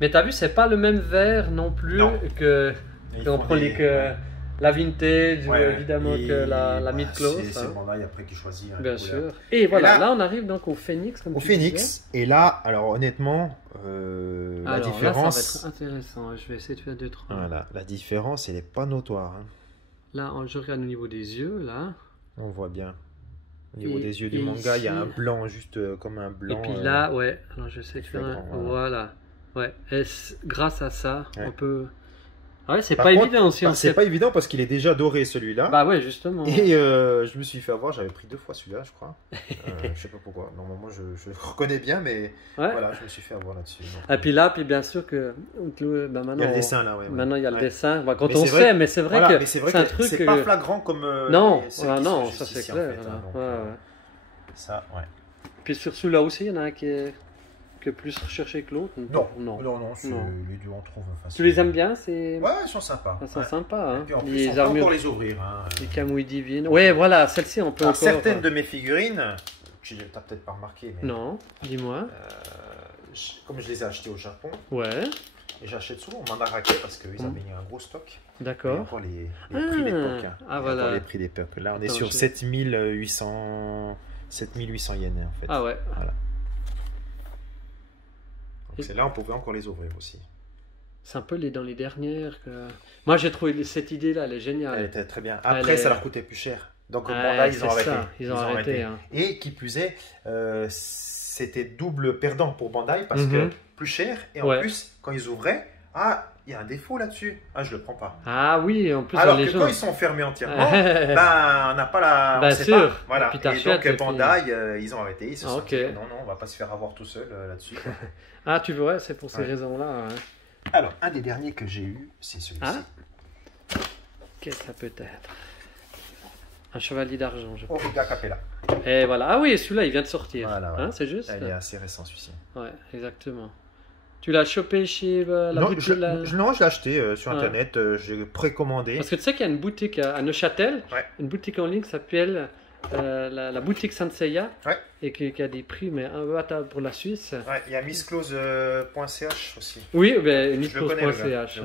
Mais tu as vu, c'est pas le même vert non plus que on prend la vintage, évidemment, que la mid-close. C'est Bandai après qui choisit. Bien sûr. Et voilà, là on arrive donc au Phoenix. Comme au Phoenix. Et là, alors honnêtement, la différence. Là, ça va être intéressant. Je vais essayer de faire 2-3. Voilà, la différence, elle n'est pas notoire. Hein. Là, je regarde au niveau des yeux, là. On voit bien. Au niveau des yeux du manga, il y a un blanc, juste comme un blanc. Et puis là, alors je sais faire voilà. Et grâce à ça, on peut... c'est pas évident aussi. C'est pas évident parce qu'il est déjà doré celui-là. Bah ouais, justement. Et je me suis fait avoir, j'avais pris 2 fois celui-là, je crois. Je sais pas pourquoi. Normalement, je le reconnais bien, mais voilà, je me suis fait avoir là-dessus. Et puis là, bien sûr que maintenant, il y a le dessin là. Maintenant, il y a le dessin. Quand on sait, mais c'est vrai que c'est un truc. C'est pas flagrant comme. Non, ça c'est clair. Ça, Puis sur celui-là aussi, il y en a un qui est plus recherché que l'autre. Non, les deux on trouve facile. Tu les aimes bien? Ils sont sympas. Ils sont sympas. Hein. Et puis en plus, on peut encore les ouvrir. Les camouilles divines. Ouais, voilà, celle-ci on peut encore. Certaines de mes figurines, tu n'as peut-être pas remarqué. Mais, non, dis-moi. Comme je les ai achetées au Japon. Et j'achète souvent au Mandarake parce qu'ils avaient un gros stock. D'accord. Encore les prix d'époque. Voilà. Les prix d'époque. Là, on est sur 7800 yens en fait. Voilà. Donc c'est là on pouvait encore les ouvrir aussi. C'est un peu dans les dernières que... Moi j'ai trouvé cette idée-là, elle est géniale. Elle était très bien. Après ça leur coûtait plus cher. Donc là ils ont arrêté. Ils ont arrêté. Hein. Et qui plus est, c'était double perdant pour Bandai parce que plus cher et en plus quand ils ouvraient, il y a un défaut là-dessus. Je le prends pas. Ah oui, en plus alors que quand ils sont fermés entièrement, on n'a pas la. Bien sûr. Voilà. Et donc Bandai, ils ont arrêté. Ils se sont dit, non, on va pas se faire avoir tout seul là-dessus. Tu vois, c'est pour ces raisons-là. Hein. Alors, un des derniers que j'ai eu, c'est celui-ci. Qu'est-ce que ça peut être? Un chevalier d'argent, je pense. Origa Capella. Et voilà. Ah oui, celui-là, il vient de sortir. Voilà, c'est juste. Elle est assez récent, celui-ci. Ouais, exactement. Tu l'as chopé chez la boutique Non, je l'ai acheté sur Internet. J'ai précommandé. Parce que tu sais qu'il y a une boutique à Neuchâtel, une boutique en ligne qui s'appelle la boutique Sanseiya, et qui a des prix mais imbattables pour la Suisse. Il y a missclose.ch aussi. Oui, missclose.ch.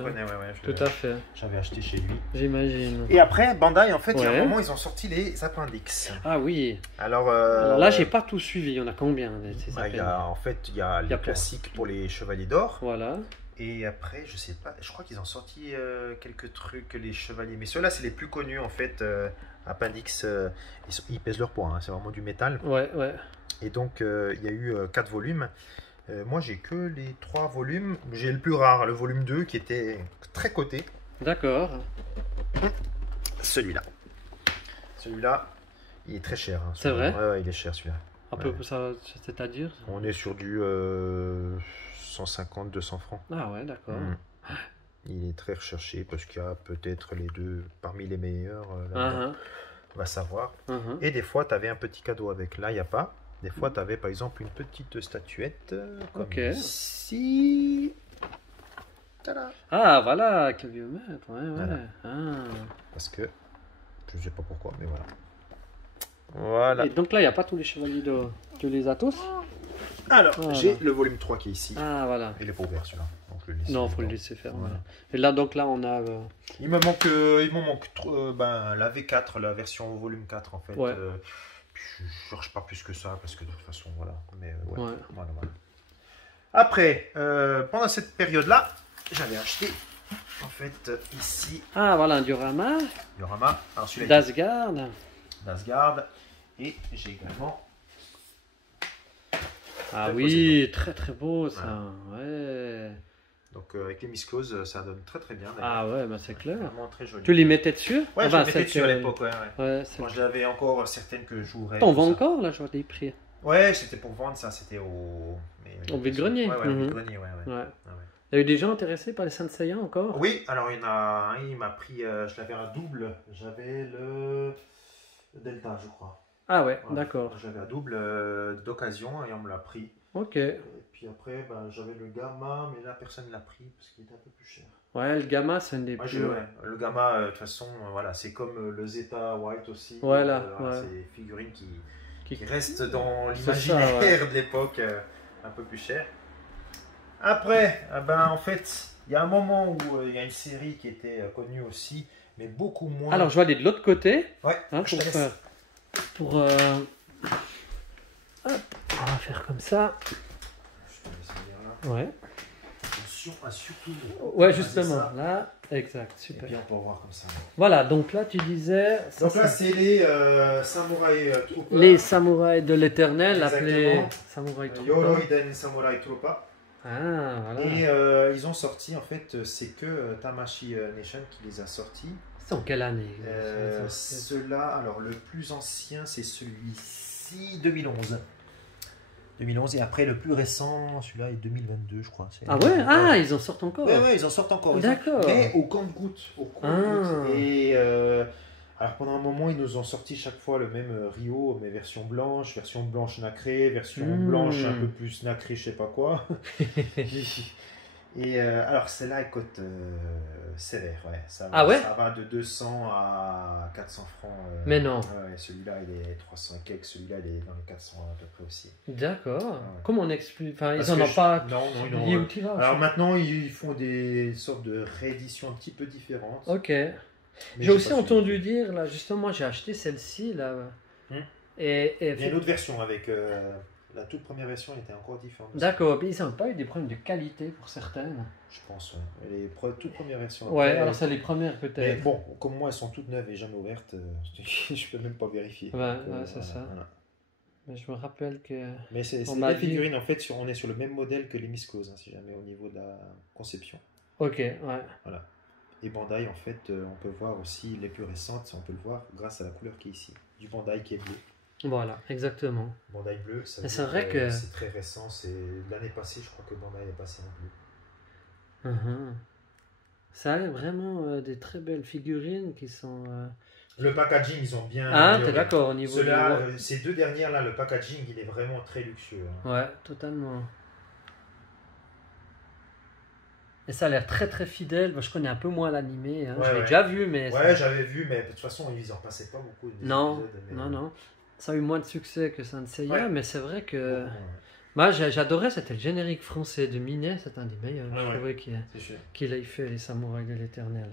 Tout à fait. J'avais acheté chez lui. J'imagine. Et après, Bandai, en fait, il y a un moment, ils ont sorti les appendix. Ah oui. Alors là, j'ai pas tout suivi. Il y en a combien il y a les classiques pour les chevaliers d'or. Voilà. Et après, je sais pas, je crois qu'ils ont sorti quelques trucs, les chevaliers. Mais ceux-là, c'est les plus connus en fait. Appendix, ils pèsent leur poids, c'est vraiment du métal. Et donc, il y a eu 4 volumes. Moi, j'ai que les 3 volumes. J'ai le plus rare, le volume 2, qui était très coté. D'accord. Celui-là. Celui-là, il est très cher. C'est vrai? Ouais, il est cher celui-là. Un peu ça, c'est-à-dire? On est sur du 150-200 francs. Ah ouais, d'accord. Il est très recherché parce qu'il y a peut-être les deux parmi les meilleurs. On va savoir. Et des fois, tu avais un petit cadeau avec. Là, il n'y a pas. Des fois, tu avais par exemple une petite statuette. Comme ici. Tada. Ah, voilà, avec le biomètre. Voilà. Parce que, je ne sais pas pourquoi, mais voilà. Voilà. Et donc là, il n'y a pas tous les chevaliers d'or. Tu les as tous? Alors, j'ai le volume 3 qui est ici. Ah, voilà. Il n'est pas ouvert celui-là. Donc je le laisse. Non, faut le laisser faire. Voilà. Et là, donc là, on a. Il me manque la V4, la version volume 4 en fait. Ouais. Je cherche pas plus que ça parce que de toute façon, voilà. Mais Ouais. Voilà. Après, pendant cette période-là, j'avais acheté en fait ici. Ah, voilà un diorama. Diorama. D'Asgard. Et j'ai également. Ah oui, très très beau ça. Voilà. Ouais. Donc avec les Miss Close, ça donne très très bien. Ah ouais, bah c'est clair. Vraiment très joli. Tu les mettais dessus? Ouais, je les mettais dessus à l'époque. Ouais. Moi j'avais encore certaines que je jouerais. T'en vends encore là, je vois des prix. Ouais, c'était pour vendre ça, c'était au vide-grenier. Ouais, vide-grenier, ouais. Il y a eu des gens intéressés par les Saint Seiya encore? Oui, alors il y en a un, il m'a pris, je l'avais à double, j'avais le Delta, je crois. Ah ouais, d'accord. J'avais à double d'occasion et on me l'a pris. Ok. Et puis après, j'avais le Gamma, mais là personne ne l'a pris parce qu'il était un peu plus cher. Ouais, le Gamma, c'est un des plus. Le Gamma, de toute façon, voilà, c'est comme le Zeta White aussi. Voilà. C'est des figurines qui restent dans l'imaginaire de l'époque, un peu plus cher. Après, en fait, il y a un moment où il y a une série qui était connue aussi, mais beaucoup moins. Alors, je vais aller de l'autre côté. Ouais, je te laisse. Hop, on va faire comme ça. Je te laisse venir là. Ouais. Attention à surtout. Ouais, justement, là, exact, super. Et puis on peut voir comme ça. Voilà, donc là tu disais. Donc là, c'est les samouraïs Troopa. Les samouraïs de l'éternel, appelés samouraïs Troopa. Yoroiden Samurai Troopa. Ah, voilà. Et ils ont sorti, en fait, c'est que Tamashii Nation qui les a sortis. C'est en quelle année Ceux-là, alors le plus ancien, c'est celui-ci, 2011. 2011, et après le plus récent, celui-là est 2022, je crois. Ah ouais? Ah, ils en sortent encore? Ouais, ils en sortent encore. D'accord. Mais au compte-gouttes. Et alors pendant un moment, ils nous ont sorti chaque fois le même Rio, mais version blanche nacrée, version blanche un peu plus nacrée, je sais pas quoi. Et alors celle-là, elle coûte sévère, ouais. Ça va de 200 à 400 francs. Mais non. Ouais, celui-là, il est 300 et quelques, celui-là, il est dans les 400 à peu près aussi. D'accord. Ouais. Comment on explique? Enfin, parce ils en ont pas. Non, ils ont. Alors maintenant, ils font des sortes de rééditions un petit peu différentes. Ok. J'ai aussi entendu dire, là, justement, moi j'ai acheté celle-ci, là. Et il y a une autre version avec. La toute première version était encore différente. D'accord, ils n'ont pas eu des problèmes de qualité pour certaines. Je pense, ouais. Les toutes premières versions. Ouais, après, alors c'est les premières peut-être. Mais bon, comme moi elles sont toutes neuves et jamais ouvertes, je peux même pas vérifier. Ouais, c'est ça. Voilà. Mais je me rappelle que. Mais c'est des figurines, en fait, on est sur le même modèle que les Miss Close, hein, si jamais au niveau de la conception. Ok, ouais. Voilà. Et Bandai, en fait, on peut voir aussi les plus récentes, on peut le voir grâce à la couleur qui est ici, du Bandai qui est bleu. Voilà, exactement. Bandai bleu, c'est vrai que c'est très récent. C'est l'année passée, je crois que Bandai est passé en bleu. Ça a vraiment des très belles figurines qui sont. Le packaging, ils ont bien. Ah, t'es d'accord au niveau. Ces deux dernières là, le packaging, il est vraiment très luxueux. Hein. Ouais, totalement. Et ça a l'air très très fidèle. Moi, je connais un peu moins l'animé. Hein. Je l'ai déjà vu, mais. Ouais, j'avais vu, mais de toute façon, ils en passaient pas beaucoup. Non. Ça a eu moins de succès que Saint Seiya, mais c'est vrai que. Moi, j'adorais, c'était le générique français de Minet, c'est un des meilleurs. Je trouvais qu'il ait fait les Samouraïs de l'Éternel.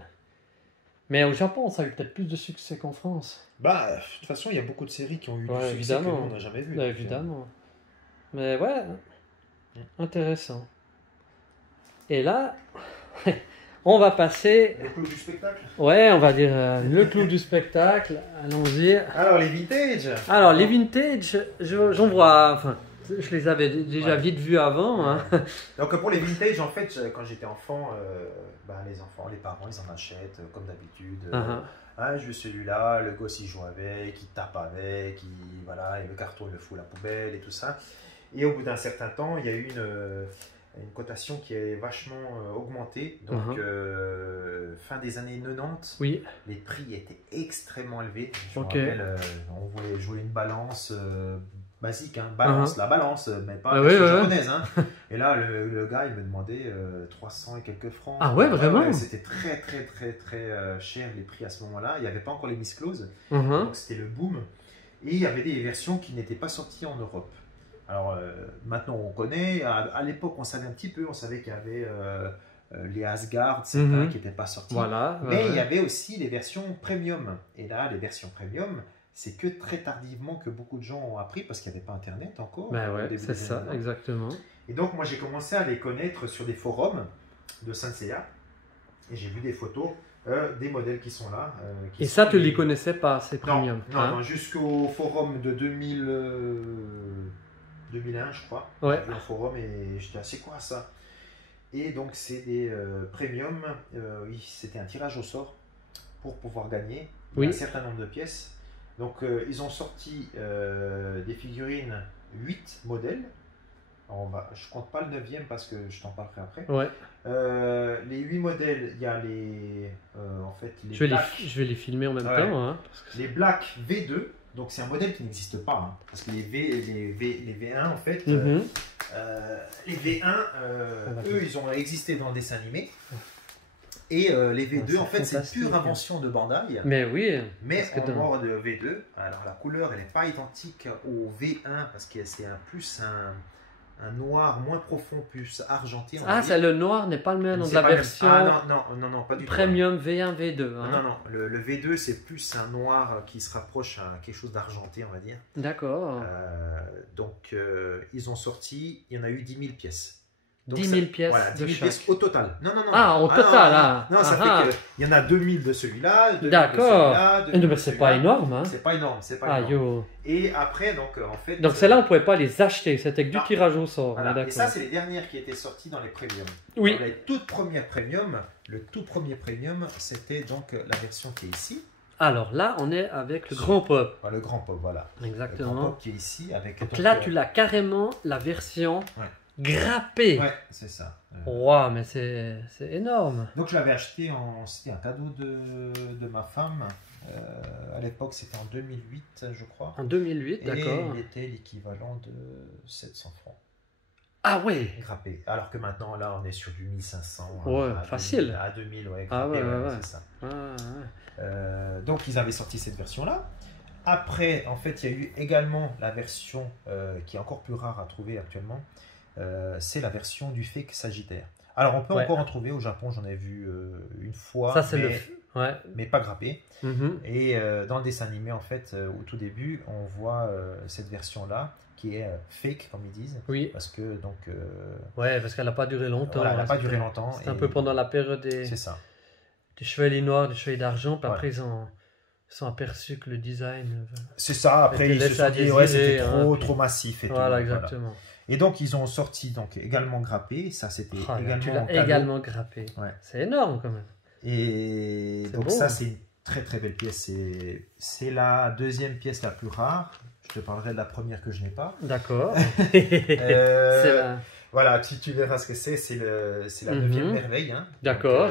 Mais au Japon, ça a eu peut-être plus de succès qu'en France. De toute façon, il y a beaucoup de séries qui ont eu du succès évidemment. Que nous, on n'a jamais vu. Évidemment. Mais ouais, intéressant. Et là, on va passer... Le clou du spectacle. Ouais, on va dire le clou du spectacle. Allons-y. Alors, les vintage. Alors, les vintage, j'en vois... Enfin, je les avais déjà vite vus avant. Hein. Donc, pour les vintage, en fait, quand j'étais enfant, les parents, ils en achètent, comme d'habitude. Je veux celui-là, le gosse, il joue avec, il tape avec, et le carton, il le fout à la poubelle et tout ça. Et au bout d'un certain temps, il y a eu une cotation qui est vachement augmentée. Donc, fin des années 90, les prix étaient extrêmement élevés. Je me rappelle, on voulait jouer une balance basique, hein, la balance, mais pas la japonaise. Hein. Et là, le gars, il me demandait 300 et quelques francs. Ah ouais, vraiment? C'était très, très, très, très cher les prix à ce moment-là. Il n'y avait pas encore les Miss Close. Donc, c'était le boom. Et il y avait des versions qui n'étaient pas sorties en Europe. Alors maintenant on connaît, à l'époque on savait un petit peu, on savait qu'il y avait les Asgard, certains qui n'étaient pas sortis. Voilà, mais il y avait aussi les versions premium. Et là, les versions premium, c'est que très tardivement que beaucoup de gens ont appris parce qu'il n'y avait pas Internet encore. Ben ouais, c'est ça, exactement. Et donc moi j'ai commencé à les connaître sur des forums de Saint Seiya. Et j'ai vu des photos des modèles qui sont là. Et ça, tu ne les connaissais pas, ces premium? Non, jusqu'au forum de 2001, je crois. Ouais. J'ai vu un forum et j'étais assez quoi ça? Et donc c'est des premium, c'était un tirage au sort pour pouvoir gagner un certain nombre de pièces. Donc ils ont sorti des figurines 8 modèles. Je ne compte pas le 9e parce que je t'en parlerai après. Ouais. Les 8 modèles, il y a les, en fait, les je vais les filmer en même temps. Hein, parce que les Black V2, donc c'est un modèle qui n'existe pas. Hein, parce que les V1, en fait, les V1, eux, ils ont existé dans le dessin animé. Et les V2, en fait, c'est une pure invention de Bandai. Mais oui. Mais en mode V2, alors la couleur, elle n'est pas identique au V1 parce que c'est plus un noir moins profond, plus argenté. C'est le noir n'est pas le même dans la version non, pas du Premium tout. V1, V2. Hein. Non, le V2 c'est plus un noir qui se rapproche à quelque chose d'argenté, on va dire. D'accord. Donc ils ont sorti, il y en a eu 10 000 pièces. Donc 10 000 pièces. Voilà, 10 000 pièces au total. Non. Au total. Non, ça fait qu'il y en a 2000 de celui-là. D'accord. Mais c'est pas énorme. Hein. C'est pas énorme. Énorme. Et après, donc en fait. Donc celles-là, on ne pouvait pas les acheter. C'était que du tirage au sort. Voilà. Et ça, c'est les dernières qui étaient sorties dans les premium. Oui. Dans les toutes premières premium, le tout premier premium, c'était donc la version qui est ici. Alors là, on est avec le grand pop. Le grand pop, voilà. Exactement. Le grand pop qui est ici. Donc là, tu l'as carrément la version. Grappé. Ouais, c'est ça. Waouh, mais c'est énorme. Donc je l'avais acheté, c'était un cadeau de ma femme. À l'époque, c'était en 2008, je crois. En 2008, d'accord. Et il était l'équivalent de 700 francs. Ah ouais. Grappé. Alors que maintenant, là, on est sur du 1500. Ouais, facile. À 2000, ouais. Grappé, c'est ça. Donc ils avaient sorti cette version-là. Après, en fait, il y a eu également la version qui est encore plus rare à trouver actuellement. C'est la version du fake Sagittaire. Alors on peut encore en trouver au Japon, j'en ai vu une fois, ça, mais pas grappé. Et dans le dessin animé, en fait, au tout début, on voit cette version-là qui est fake, comme ils disent. Oui. Parce que donc. Parce qu'elle n'a pas duré longtemps. Voilà, elle n'a pas duré longtemps. C'est un peu pendant la période des chevaliers noirs, des chevaliers d'argent, puis après ils sont aperçus que le design. C'est ça. Après ils se sont dit c'était trop massif et tout. Voilà, exactement. Voilà. Et donc ils ont sorti donc également grappé, ça c'était également grappé. Ouais. C'est énorme quand même. Et donc beau, ça c'est une très très belle pièce. C'est la deuxième pièce la plus rare. Je te parlerai de la première que je n'ai pas. D'accord. Voilà, tu verras ce que c'est. C'est la 9e merveille. Hein. D'accord.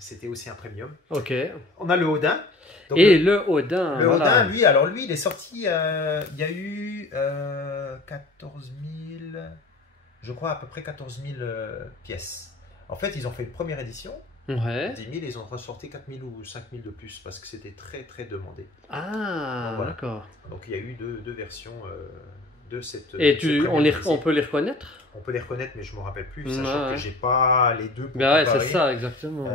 C'était aussi un premium. Ok. On a le Odin. Donc le Odin. Odin, lui, il est sorti, il y a eu 14 000, je crois à peu près 14 000 pièces. En fait, ils ont fait une première édition, 10 000, et ils ont ressorti 4 000 ou 5 000 de plus parce que c'était très très demandé. Ah, voilà. D'accord. Donc il y a eu deux versions de cette. Et on peut les reconnaître? On peut les reconnaître, mais je ne me rappelle plus, sachant que j'ai pas les deux pour c'est ça, exactement.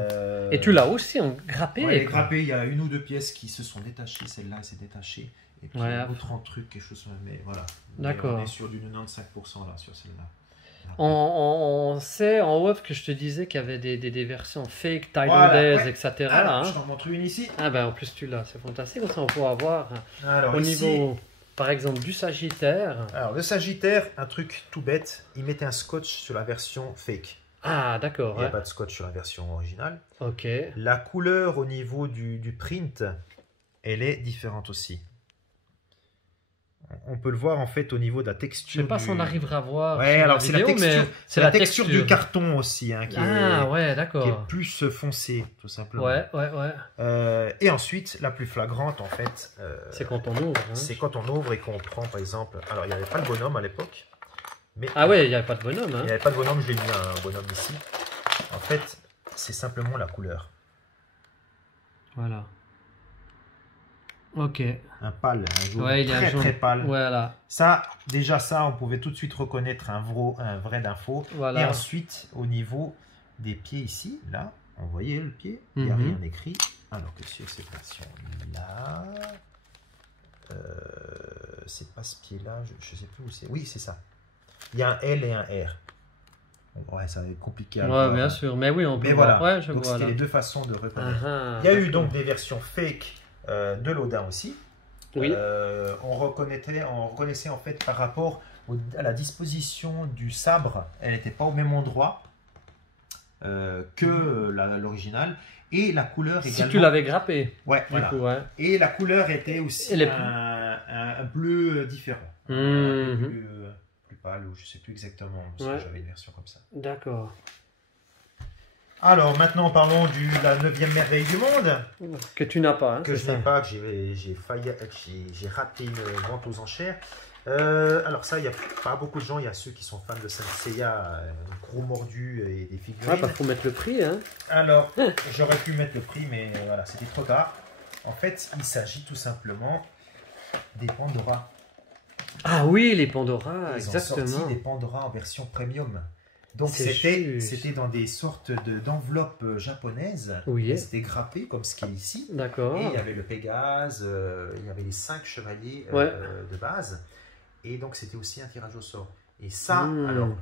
Et tu l'as aussi en grappé? Ouais, grappé, il y a une ou deux pièces qui se sont détachées, celle-là s'est détachée, et puis autre en truc, quelque chose, mais voilà. D'accord. On est sur du 95% là, sur celle-là. On sait en off que je te disais qu'il y avait des versions fake, thaïlandaises, etc. Alors, je t'en montre une ici. En plus tu l'as, c'est fantastique, comme ça on peut avoir au ici, niveau... Par exemple, du Sagittaire. Alors, le Sagittaire, un truc tout bête, ils mettaient un scotch sur la version fake. Ah, d'accord. Il n'y a pas de scotch sur la version originale. Ok. La couleur au niveau du print, elle est différente aussi. On peut le voir en fait au niveau de la texture. Je ne sais pas si on arrivera à voir. Ouais, alors c'est la texture, c'est la texture du carton aussi, hein, qui est plus foncée, tout simplement. Et ensuite, la plus flagrante en fait, c'est quand on ouvre. Hein. C'est quand on ouvre et qu'on prend par exemple. Alors il n'y avait pas le bonhomme à l'époque. Mais il n'y avait pas de bonhomme. Hein. Il n'y avait pas de bonhomme, je l'ai mis un bonhomme ici. En fait, c'est simplement la couleur. Voilà. Ok. Un pâle, un jaune ouais, très très pâle. Voilà. Ça, déjà ça, on pouvait tout de suite reconnaître un vrai d'info. Voilà. Et ensuite, au niveau des pieds ici, là, on voyait le pied, il n'y a rien écrit. Alors que sur cette version-là, c'est pas ce pied-là, je ne sais plus où c'est. Oui, c'est ça. Il y a un L et un R. Ouais, ça va être compliqué à voir. Bien sûr, mais oui, on peut voir. Voilà. Ouais, donc c'était les deux façons de reconnaître. Il y a eu donc des versions fake de l'Odin aussi. Oui. On reconnaissait en fait par rapport à la disposition du sabre, elle n'était pas au même endroit que l'original. Et la couleur également. Si tu l'avais grappé. Ouais, voilà. Coup, ouais. Et la couleur était aussi un bleu différent. Plus pâle, ou je ne sais plus exactement, parce que j'avais une version comme ça. D'accord. Alors maintenant parlons de la 9e merveille du monde. Que tu n'as pas. Hein, que je n'ai pas, que j'ai raté une vente aux enchères. Alors ça, il n'y a pas beaucoup de gens, il y a ceux qui sont fans de Saint Seiya, gros mordus et des figurines. Ah, bah faut mettre le prix. Hein. Alors, j'aurais pu mettre le prix, mais voilà, c'était trop tard. En fait, il s'agit tout simplement des Pandora. Ah oui, les Pandora, exactement. Ils ont sorti des Pandora en version premium. Donc c'était dans des sortes d'enveloppes japonaises. Oui. C'était grappé comme ce qui est ici. D'accord. Et il y avait le Pégase, il y avait les 5 chevaliers de base. Et donc c'était aussi un tirage au sort. Et ça, alors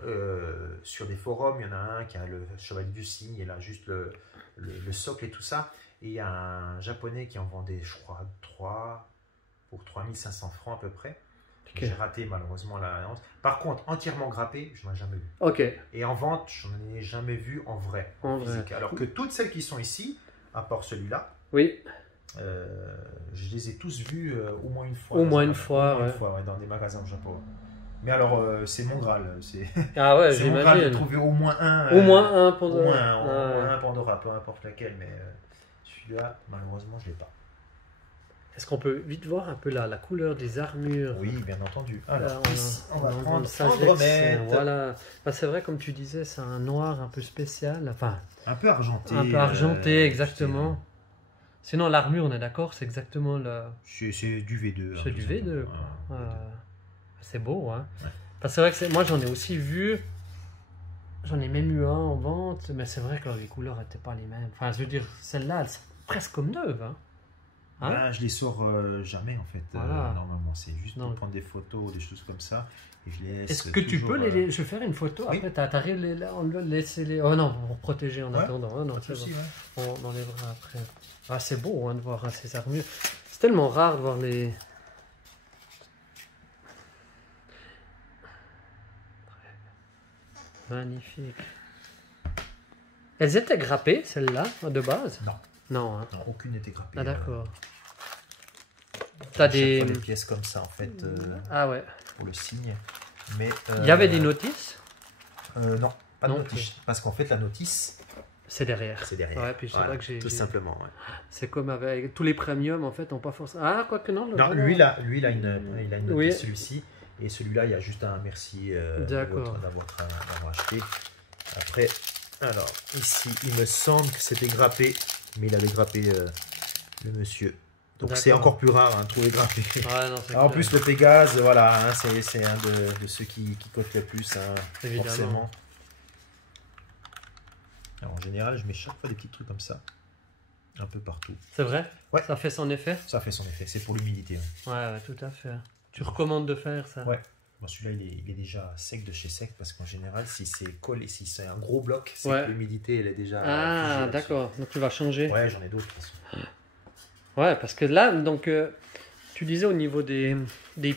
sur des forums, il y en a un qui a le chevalier du cygne, il a juste le socle et tout ça. Et il y a un japonais qui en vendait, je crois, 3 pour 3500 francs à peu près. Okay. J'ai raté malheureusement la vente. Par contre, entièrement grappé, je n'en ai jamais vu. Ok. Et en vente, je n'en ai jamais vu en vrai, en physique. Alors que toutes celles qui sont ici, à part celui-là, oui. Je les ai tous vus au moins une fois. Au moins une fois, dans des magasins au Japon. Mais alors, c'est mon Graal. Ah ouais, c'est mon Graal de trouver au moins un. Au moins un Pandora. Au moins un Pandora, peu importe laquelle. Mais celui-là, malheureusement, je ne l'ai pas. Est-ce qu'on peut vite voir un peu la couleur des armures? Oui, bien entendu. Alors, ici, on va prendre Andromède. Voilà. Bah, c'est vrai, comme tu disais, c'est un noir un peu spécial. Enfin, un peu argenté. Un peu argenté, exactement. Sinon, l'armure, on est d'accord, c'est exactement le... C'est du V2. C'est du V2. C'est beau, hein. Ouais. Parce que c'est vrai que moi, j'en ai aussi vu... J'en ai même eu un en vente, mais c'est vrai que les couleurs n'étaient pas les mêmes. Enfin, je veux dire, celle-là, elles sont presque comme neuves, hein. Je les sors jamais en fait. Voilà. Normalement, c'est juste pour prendre des photos ou des choses comme ça. Est-ce que tu peux je vais faire une photo après, t'arrives laisser les. Oh non, pour protéger en attendant. Oh, non, souci, on enlèvera après. Ah, c'est beau de voir ces armures. C'est tellement rare de voir les. Magnifique. Elles étaient grappées, celles-là, de base? Non. Non, hein. Non, aucune n'était grappée. Ah, d'accord. T'as des pièces comme ça en fait. Ah ouais. Pour le signe. Mais il y avait des notices? Non, pas de notice. Parce qu'en fait la notice. C'est derrière. C'est derrière. Ouais, puis c'est vrai que j'ai. Tout simplement. Ouais. C'est comme avec tous les premiums en fait, n'ont pas forcément. Ah, quoi que non. Non, lui il a une notice, celui-ci. Et celui-là, il y a juste un merci d'avoir acheté. Après, alors ici, il me semble que c'était grappé. Mais il avait grappé le monsieur. Donc c'est encore plus rare de trouver grappé. Ouais, non, en plus le Pégase, voilà, c'est un de ceux qui cote le plus, forcément. Alors, en général, je mets chaque fois des petits trucs comme ça, un peu partout. C'est vrai? Ouais. Ça fait son effet? Ça fait son effet, c'est pour l'humidité. Ouais, tout à fait. Tu recommandes de faire ça? Ouais. Bon, celui-là, il est déjà sec de chez sec parce qu'en général, si c'est collé, si c'est un gros bloc, c'est que l'humidité, elle est déjà. Ah, d'accord. Donc tu vas changer. Ouais, j'en ai d'autres. Ouais, parce que là, donc, tu disais au niveau des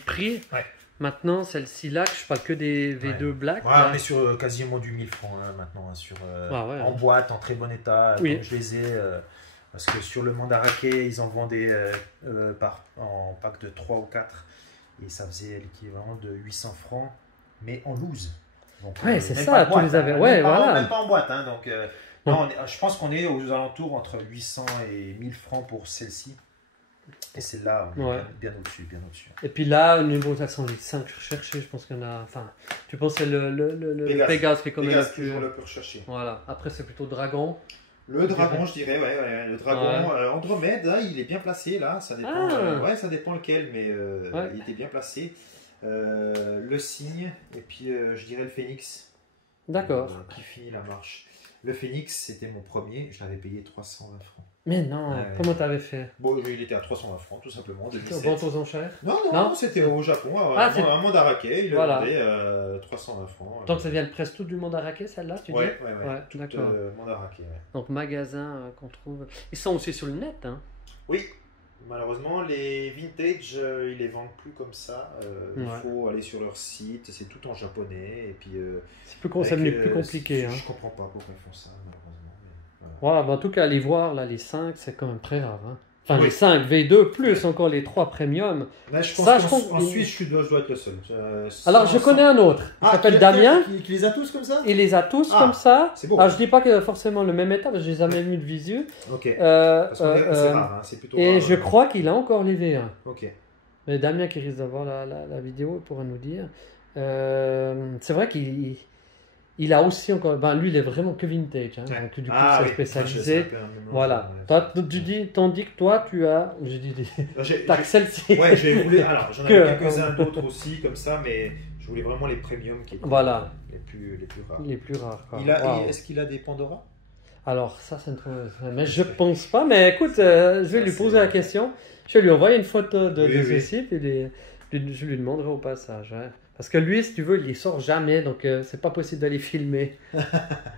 prix. Ouais. Maintenant, celle-ci là, je parle que des V2 Black. Ouais, on est sur quasiment du 1000 francs maintenant, en boîte, en très bon état. Comme je les ai. Parce que sur le Mandarake, ils en vendaient en pack de 3 ou 4. Et ça faisait l'équivalent de 800 francs, mais en loose. Donc, ouais, c'est ça, tu les avais. Ouais, voilà. Même pas en boîte. Hein, donc, non, je pense qu'on est aux alentours entre 800 et 1000 francs pour celle-ci. Et celle-là, on est bien au-dessus, bien au-dessus. Et puis là, au niveau de 5 recherchés, je pense qu'il y en a. Enfin, tu penses que c'est le Pégase qui est quand même toujours le plus recherché. Voilà. Après, c'est plutôt Dragon. Le dragon, je dirais, ouais. Le dragon Andromède, là, il est bien placé, là. Ça dépend, ça dépend lequel, mais il était bien placé. Le cygne, et puis je dirais le phénix. D'accord. Qui finit la marche. Le phénix, c'était mon premier, je l'avais payé 320 francs. Mais non, comment t'avais fait? Bon, il était à 320 francs, tout simplement. Vente aux enchères? Non, c'était au Japon, à Mandaraké, il avait 320 francs. Donc ça vient de presque tout du Mandaraké, celle-là, tu dis? Ouais, d'accord. Mandaraké, Donc magasin qu'on trouve. Ils sont aussi sur le net, hein? Oui. Malheureusement, les vintage, ils les vendent plus comme ça. Il faut aller sur leur site, c'est tout en japonais. Et puis, c'est plus compliqué. Je comprends pas pourquoi ils font ça, malheureusement. Mais, voilà. En tout cas, aller voir là, les 5, c'est quand même très rare. Hein. Enfin, les 5 V2, plus encore les 3 premium. Là, je pense qu'en Suisse, je dois être le seul. Alors, je connais un autre. Il s'appelle Damien. Qui les a tous comme ça? Il les a tous comme ça. C'est beau. Alors, je dis pas que forcément le même état, parce que je les ai jamais mis de visu. Ok. Parce que c'est rare, hein, c'est plutôt rare. Et je crois qu'il a encore les V1. Ok. Mais Damien qui risque d'avoir la vidéo pourra nous dire. C'est vrai qu'il a aussi encore. Ben, lui, il est vraiment que vintage. Hein, donc, du coup, c'est spécialisé. Voilà. Tandis que toi, tu as. J'ai dit. T'as que celle-ci. Ouais, j'ai voulu. Alors, j'en avais quelques-uns d'autres aussi, comme ça, mais je voulais vraiment les premiums qui étaient les plus rares. Les plus rares. Est-ce qu'il a des Pandora? Alors, ça, c'est une très. Mais je pense pas. Mais écoute, je vais lui poser la question. Je vais lui envoyer une photo de ce site et je lui demanderai au passage. Hein. Parce que lui, si tu veux, il ne sort jamais, donc c'est pas possible d'aller filmer.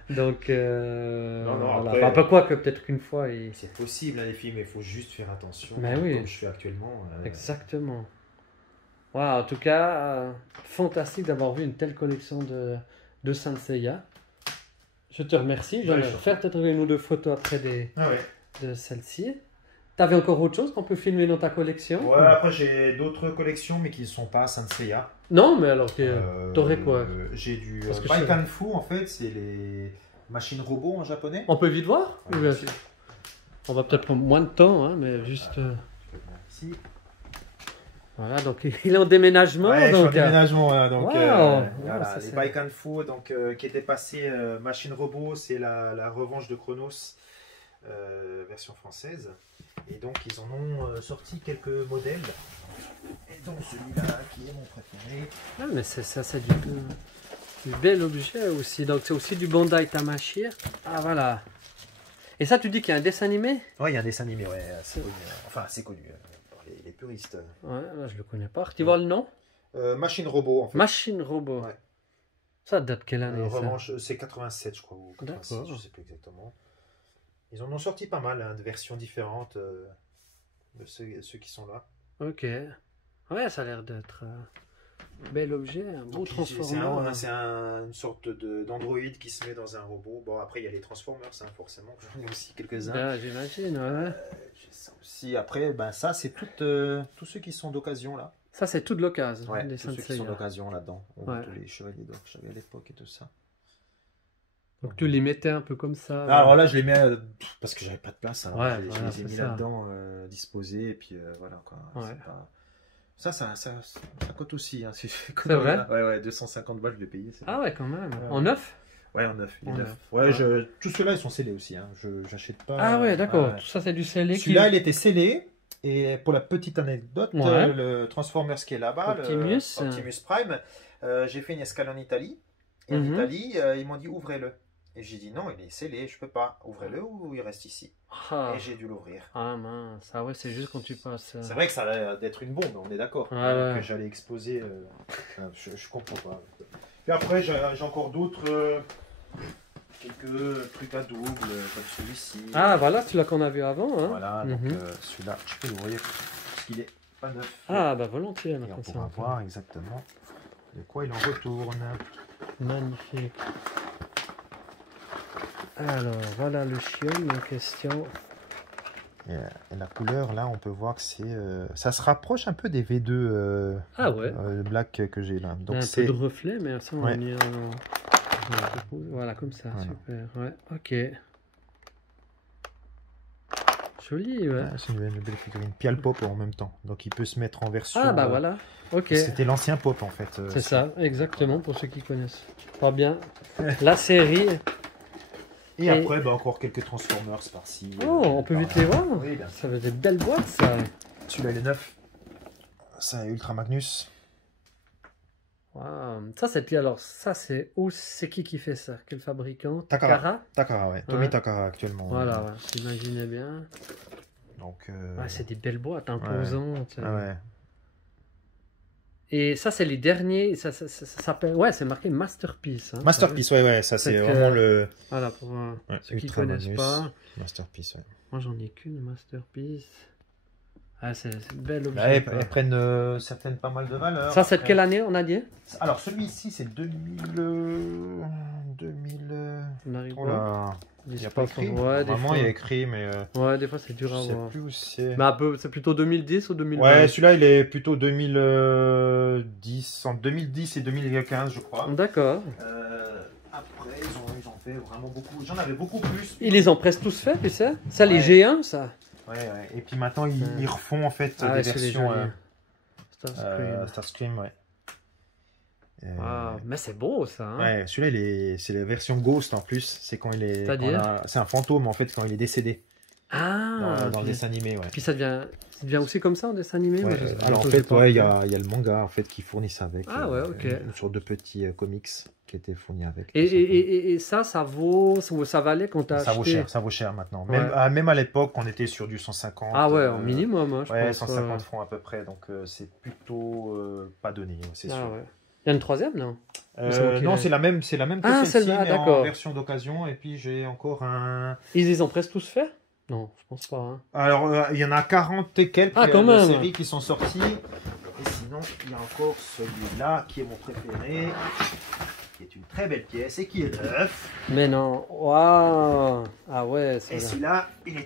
Donc, après, pas quoi que peut-être qu'une fois. C'est possible d'aller filmer, il faut juste faire attention. Mais comme je fais actuellement. Exactement. En tout cas, fantastique d'avoir vu une telle collection de Saint Seiya. Je te remercie. Je vais faire peut-être une ou deux photos après de celle-ci. T'avais encore autre chose qu'on peut filmer dans ta collection? Ouais, après j'ai d'autres collections, mais qui ne sont pas Saint Seiya. Non, mais alors, t'aurais quoi? J'ai du Baikanfu, en fait, c'est les machines robots en japonais. On peut vite voir? Bien sûr. On va peut-être prendre moins de temps, hein, mais juste... Ici. Voilà, donc il est en déménagement. Ouais, donc, je suis en déménagement. Donc, voilà, les Baikanfu, donc qui étaient passés machine robot, c'est la revanche de Chronos, version française. Et donc ils en ont sorti quelques modèles. Et donc celui-là qui est mon préféré. Ah, mais c'est du bel objet aussi. Donc c'est aussi du Bandai Tamashii. Ah voilà. Et ça, tu dis qu'il y a un dessin animé? Ouais, il y a un dessin animé, assez connu. Enfin, assez connu par les puristes. Ouais, là, je le connais pas. Tu vois le nom? Machine Robot, en fait. Machine Robot. Ouais. Ça date quelle année? Revanche, c'est 87, je crois, ou 86, je sais plus exactement. Ils en ont sorti pas mal, de versions différentes de ceux qui sont là. Ok. Ouais, ça a l'air d'être un bel objet, un beau transformer. C'est une sorte d'androïde qui se met dans un robot. Bon, après, il y a les Transformers, forcément. J'en ai aussi quelques-uns. J'imagine, ouais. J'ai ça aussi. Après, ça, c'est tous ceux qui sont d'occasion, là. Ça, c'est tout de l'occasion. Ouais, tous ceux qui sont d'occasion, là-dedans. Tous les chevaliers d'or que j'avais à l'époque et tout ça. Donc tu les mettais un peu comme ça. Alors là, je les mets parce que j'avais pas de place. Alors je les ai mis là-dedans, disposés, et puis voilà quoi. Ça coûte aussi. Hein, c'est vrai? Ouais, 250 balles je l'ai payé. Ah ouais, quand même. En neuf? Ouais, en neuf. Ouais, tous ceux-là, ils sont scellés aussi. Hein. J'achète pas. Ah ouais, d'accord. Tout ça, c'est du scellé. Celui-là, il était scellé. Et pour la petite anecdote, le Transformers qui est là-bas, Optimus Prime, j'ai fait une escale en Italie. Et en Italie, ils m'ont dit ouvrez-le. Et j'ai dit non, il est scellé, je peux pas. Ouvrez-le ou il reste ici. Et j'ai dû l'ouvrir. Ah mince, ah ouais, c'est juste quand tu passes. C'est vrai que ça a l'air d'être une bombe, on est d'accord. Que j'allais exploser. Je comprends pas. Puis après, j'ai encore d'autres. Quelques trucs à double, comme celui-ci. Ah voilà, celui-là qu'on a vu avant. Hein. Voilà, donc celui-là, je peux l'ouvrir parce qu'il est pas neuf. Ah bah volontiers. Et on pourra voir exactement de quoi il en retourne. Magnifique. Alors, voilà le chien en question. Et la couleur, là, on peut voir que c'est... ça se rapproche un peu des V2 black que j'ai là. Donc, un peu de reflet, mais ça, on va venir... Voilà, comme ça, super. Ouais, ok. Joli, ouais. C'est une belle figurine. Puis il y a le pop en même temps. Donc, il peut se mettre en version... Ah, bah voilà. Ok. C'était l'ancien pop, en fait. C'est ça, exactement, pour ceux qui connaissent. Pas bien. La série... Et après, bah, encore quelques Transformers par-ci. Oh, on peut vite les voir. Oui, bien. Ça veut des belles boîtes, ça. Celui-là, il est neuf. C'est Ultra Magnus. Wow. Ça, c'est alors, ça, c'est où c'est qui fait ça? Quel fabricant? Takara. Takara, ouais. Tommy Takara actuellement. Voilà, ouais. J'imaginais bien. Donc. Ouais, c'est des belles boîtes imposantes. Ouais. Ouais. Et ça, c'est les derniers. Ça s'appelle. Ouais, c'est marqué Masterpiece. Hein, Masterpiece, ouais. Ça, c'est vraiment le. Voilà, pour ceux qui ne connaissent pas. Masterpiece, ouais. Moi, j'en ai qu'une Masterpiece. Ah, c'est une belle objet. Ouais, elles prennent certaines pas mal de valeur. Ça, c'est de quelle année, on a dit? Alors, celui-ci, c'est 2000. On arrive pas. Il n'y a pas écrit. Ouais, Normalement, il y a écrit, mais. Ouais, des fois, c'est dur à voir. Je sais plus où c'est. Mais un peu, c'est plutôt 2010 ou 2020? Ouais, celui-là, il est plutôt 2010, entre 2010 et 2015, je crois. D'accord. Après, ils ont fait vraiment beaucoup. J'en avais beaucoup plus. Ils les ont presque tous fait, tu sais? Ça, les G1, ça? Ouais. Et puis maintenant, ils refont en fait des versions Starscream, ouais. Mais c'est beau ça. Hein. Ouais, celui-là, c'est la version Ghost en plus. C'est quand il est. C'est un fantôme en fait quand il est décédé. Ah. Dans le dessin animé, ouais. Puis ça devient aussi comme ça en dessin animé. Ouais. Alors en fait, il y a le manga en fait qui fournit ça avec. Ah ouais, ok. Une sorte de petits comics qui étaient fournis avec. Et ça valait quand t'as acheté. Ça vaut cher maintenant. Même à l'époque, on était sur du 150. Ah ouais, au minimum, hein, je pense. 150 francs à peu près. Donc c'est plutôt pas donné, c'est sûr. Ouais. Il y a une troisième, non? Non, c'est la même que celle-ci, mais en version d'occasion. Et puis j'ai encore un. Ils les ont presque tous fait? Non, je pense pas. Hein. Alors, il y en a 40 et quelques de séries qui sont sorties. Et sinon, il y a encore celui-là qui est mon préféré, qui est une très belle pièce et qui est neuf. Mais non, waouh! Ah ouais, et celui-là, il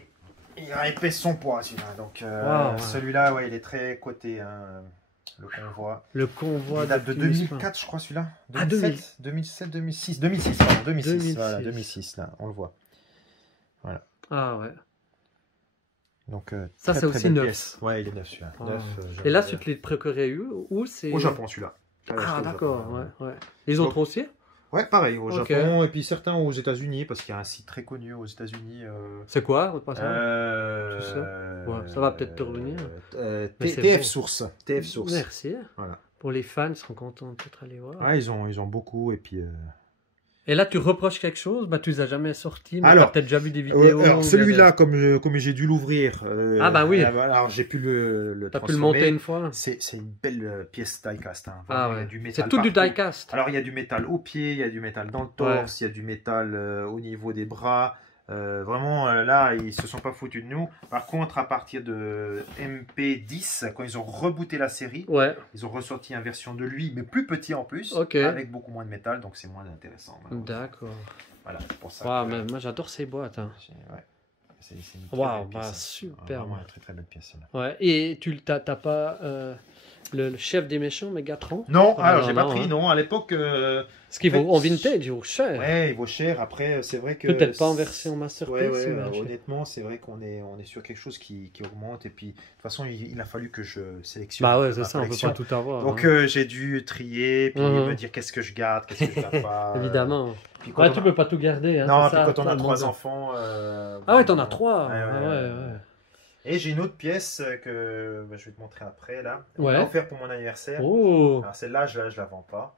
a épaisse son poids, celui-là. Donc, celui-là, ouais, il est très coté. Hein. Le convoi. Le convoi il date de 2004, je crois, celui-là. 2007, 2006. 2006, pardon. 2006. Voilà, 2006, là, on le voit. Voilà. Ah ouais. Donc, ça, c'est aussi neuf. Ouais, il est neuf, celui-là. Et là, tu te l'es procuré où c'est... Au Japon, celui-là. Ah, d'accord, ouais. Les autres aussi? Ouais, pareil, au Japon, et puis certains aux États-Unis, parce qu'il y a un site très connu aux États-Unis. C'est quoi, au passage? Ça va peut-être te revenir. TF Source. Merci. Voilà. Pour les fans, ils seront contents de peut-être aller voir. Ouais, ils ont beaucoup, et puis... Et là, tu reproches quelque chose? Bah, tu les as jamais sortis, mais tu as peut-être déjà vu des vidéos. Alors, celui-là, comme j'ai dû l'ouvrir. Ah, bah oui. Alors, j'ai pu le T'as pu le monter une fois. C'est une belle pièce die-cast. Hein. Ah, ouais. C'est tout du die-cast. Alors, il y a du métal au pied, il y a du métal dans le torse, il y a du métal au niveau des bras. Vraiment, là, ils se sont pas foutus de nous. Par contre, à partir de MP10, quand ils ont rebooté la série, ils ont ressorti une version de lui, mais plus petit en plus, avec beaucoup moins de métal, donc c'est moins intéressant. D'accord. Voilà, c'est pour ça. Mais moi, j'adore ces boîtes. Hein. C'est une très belle pièce. Super. Vraiment une très très belle pièce. Ouais. Et tu t'as pas le chef des méchants, Megatron? Non, alors j'ai pas pris, non. À l'époque. Ce qui vaut en vintage, il vaut cher. Ouais, il vaut cher. Après, c'est vrai que. Peut-être pas en version Masterpiece. Honnêtement, c'est vrai qu'on est sur quelque chose qui augmente. Et puis, de toute façon, il a fallu que je sélectionne. Bah ouais, c'est ça, on peut pas tout avoir. Donc, j'ai dû trier, puis me dire qu'est-ce que je garde, qu'est-ce que je garde pas. Évidemment. Tu peux pas tout garder. Hein, non, puis quand on a 3 enfants. Ah ouais, t'en as 3. Ouais. Et j'ai une autre pièce que je vais te montrer après, là. On m'a offert pour mon anniversaire. Oh. Alors celle-là, je la vends pas.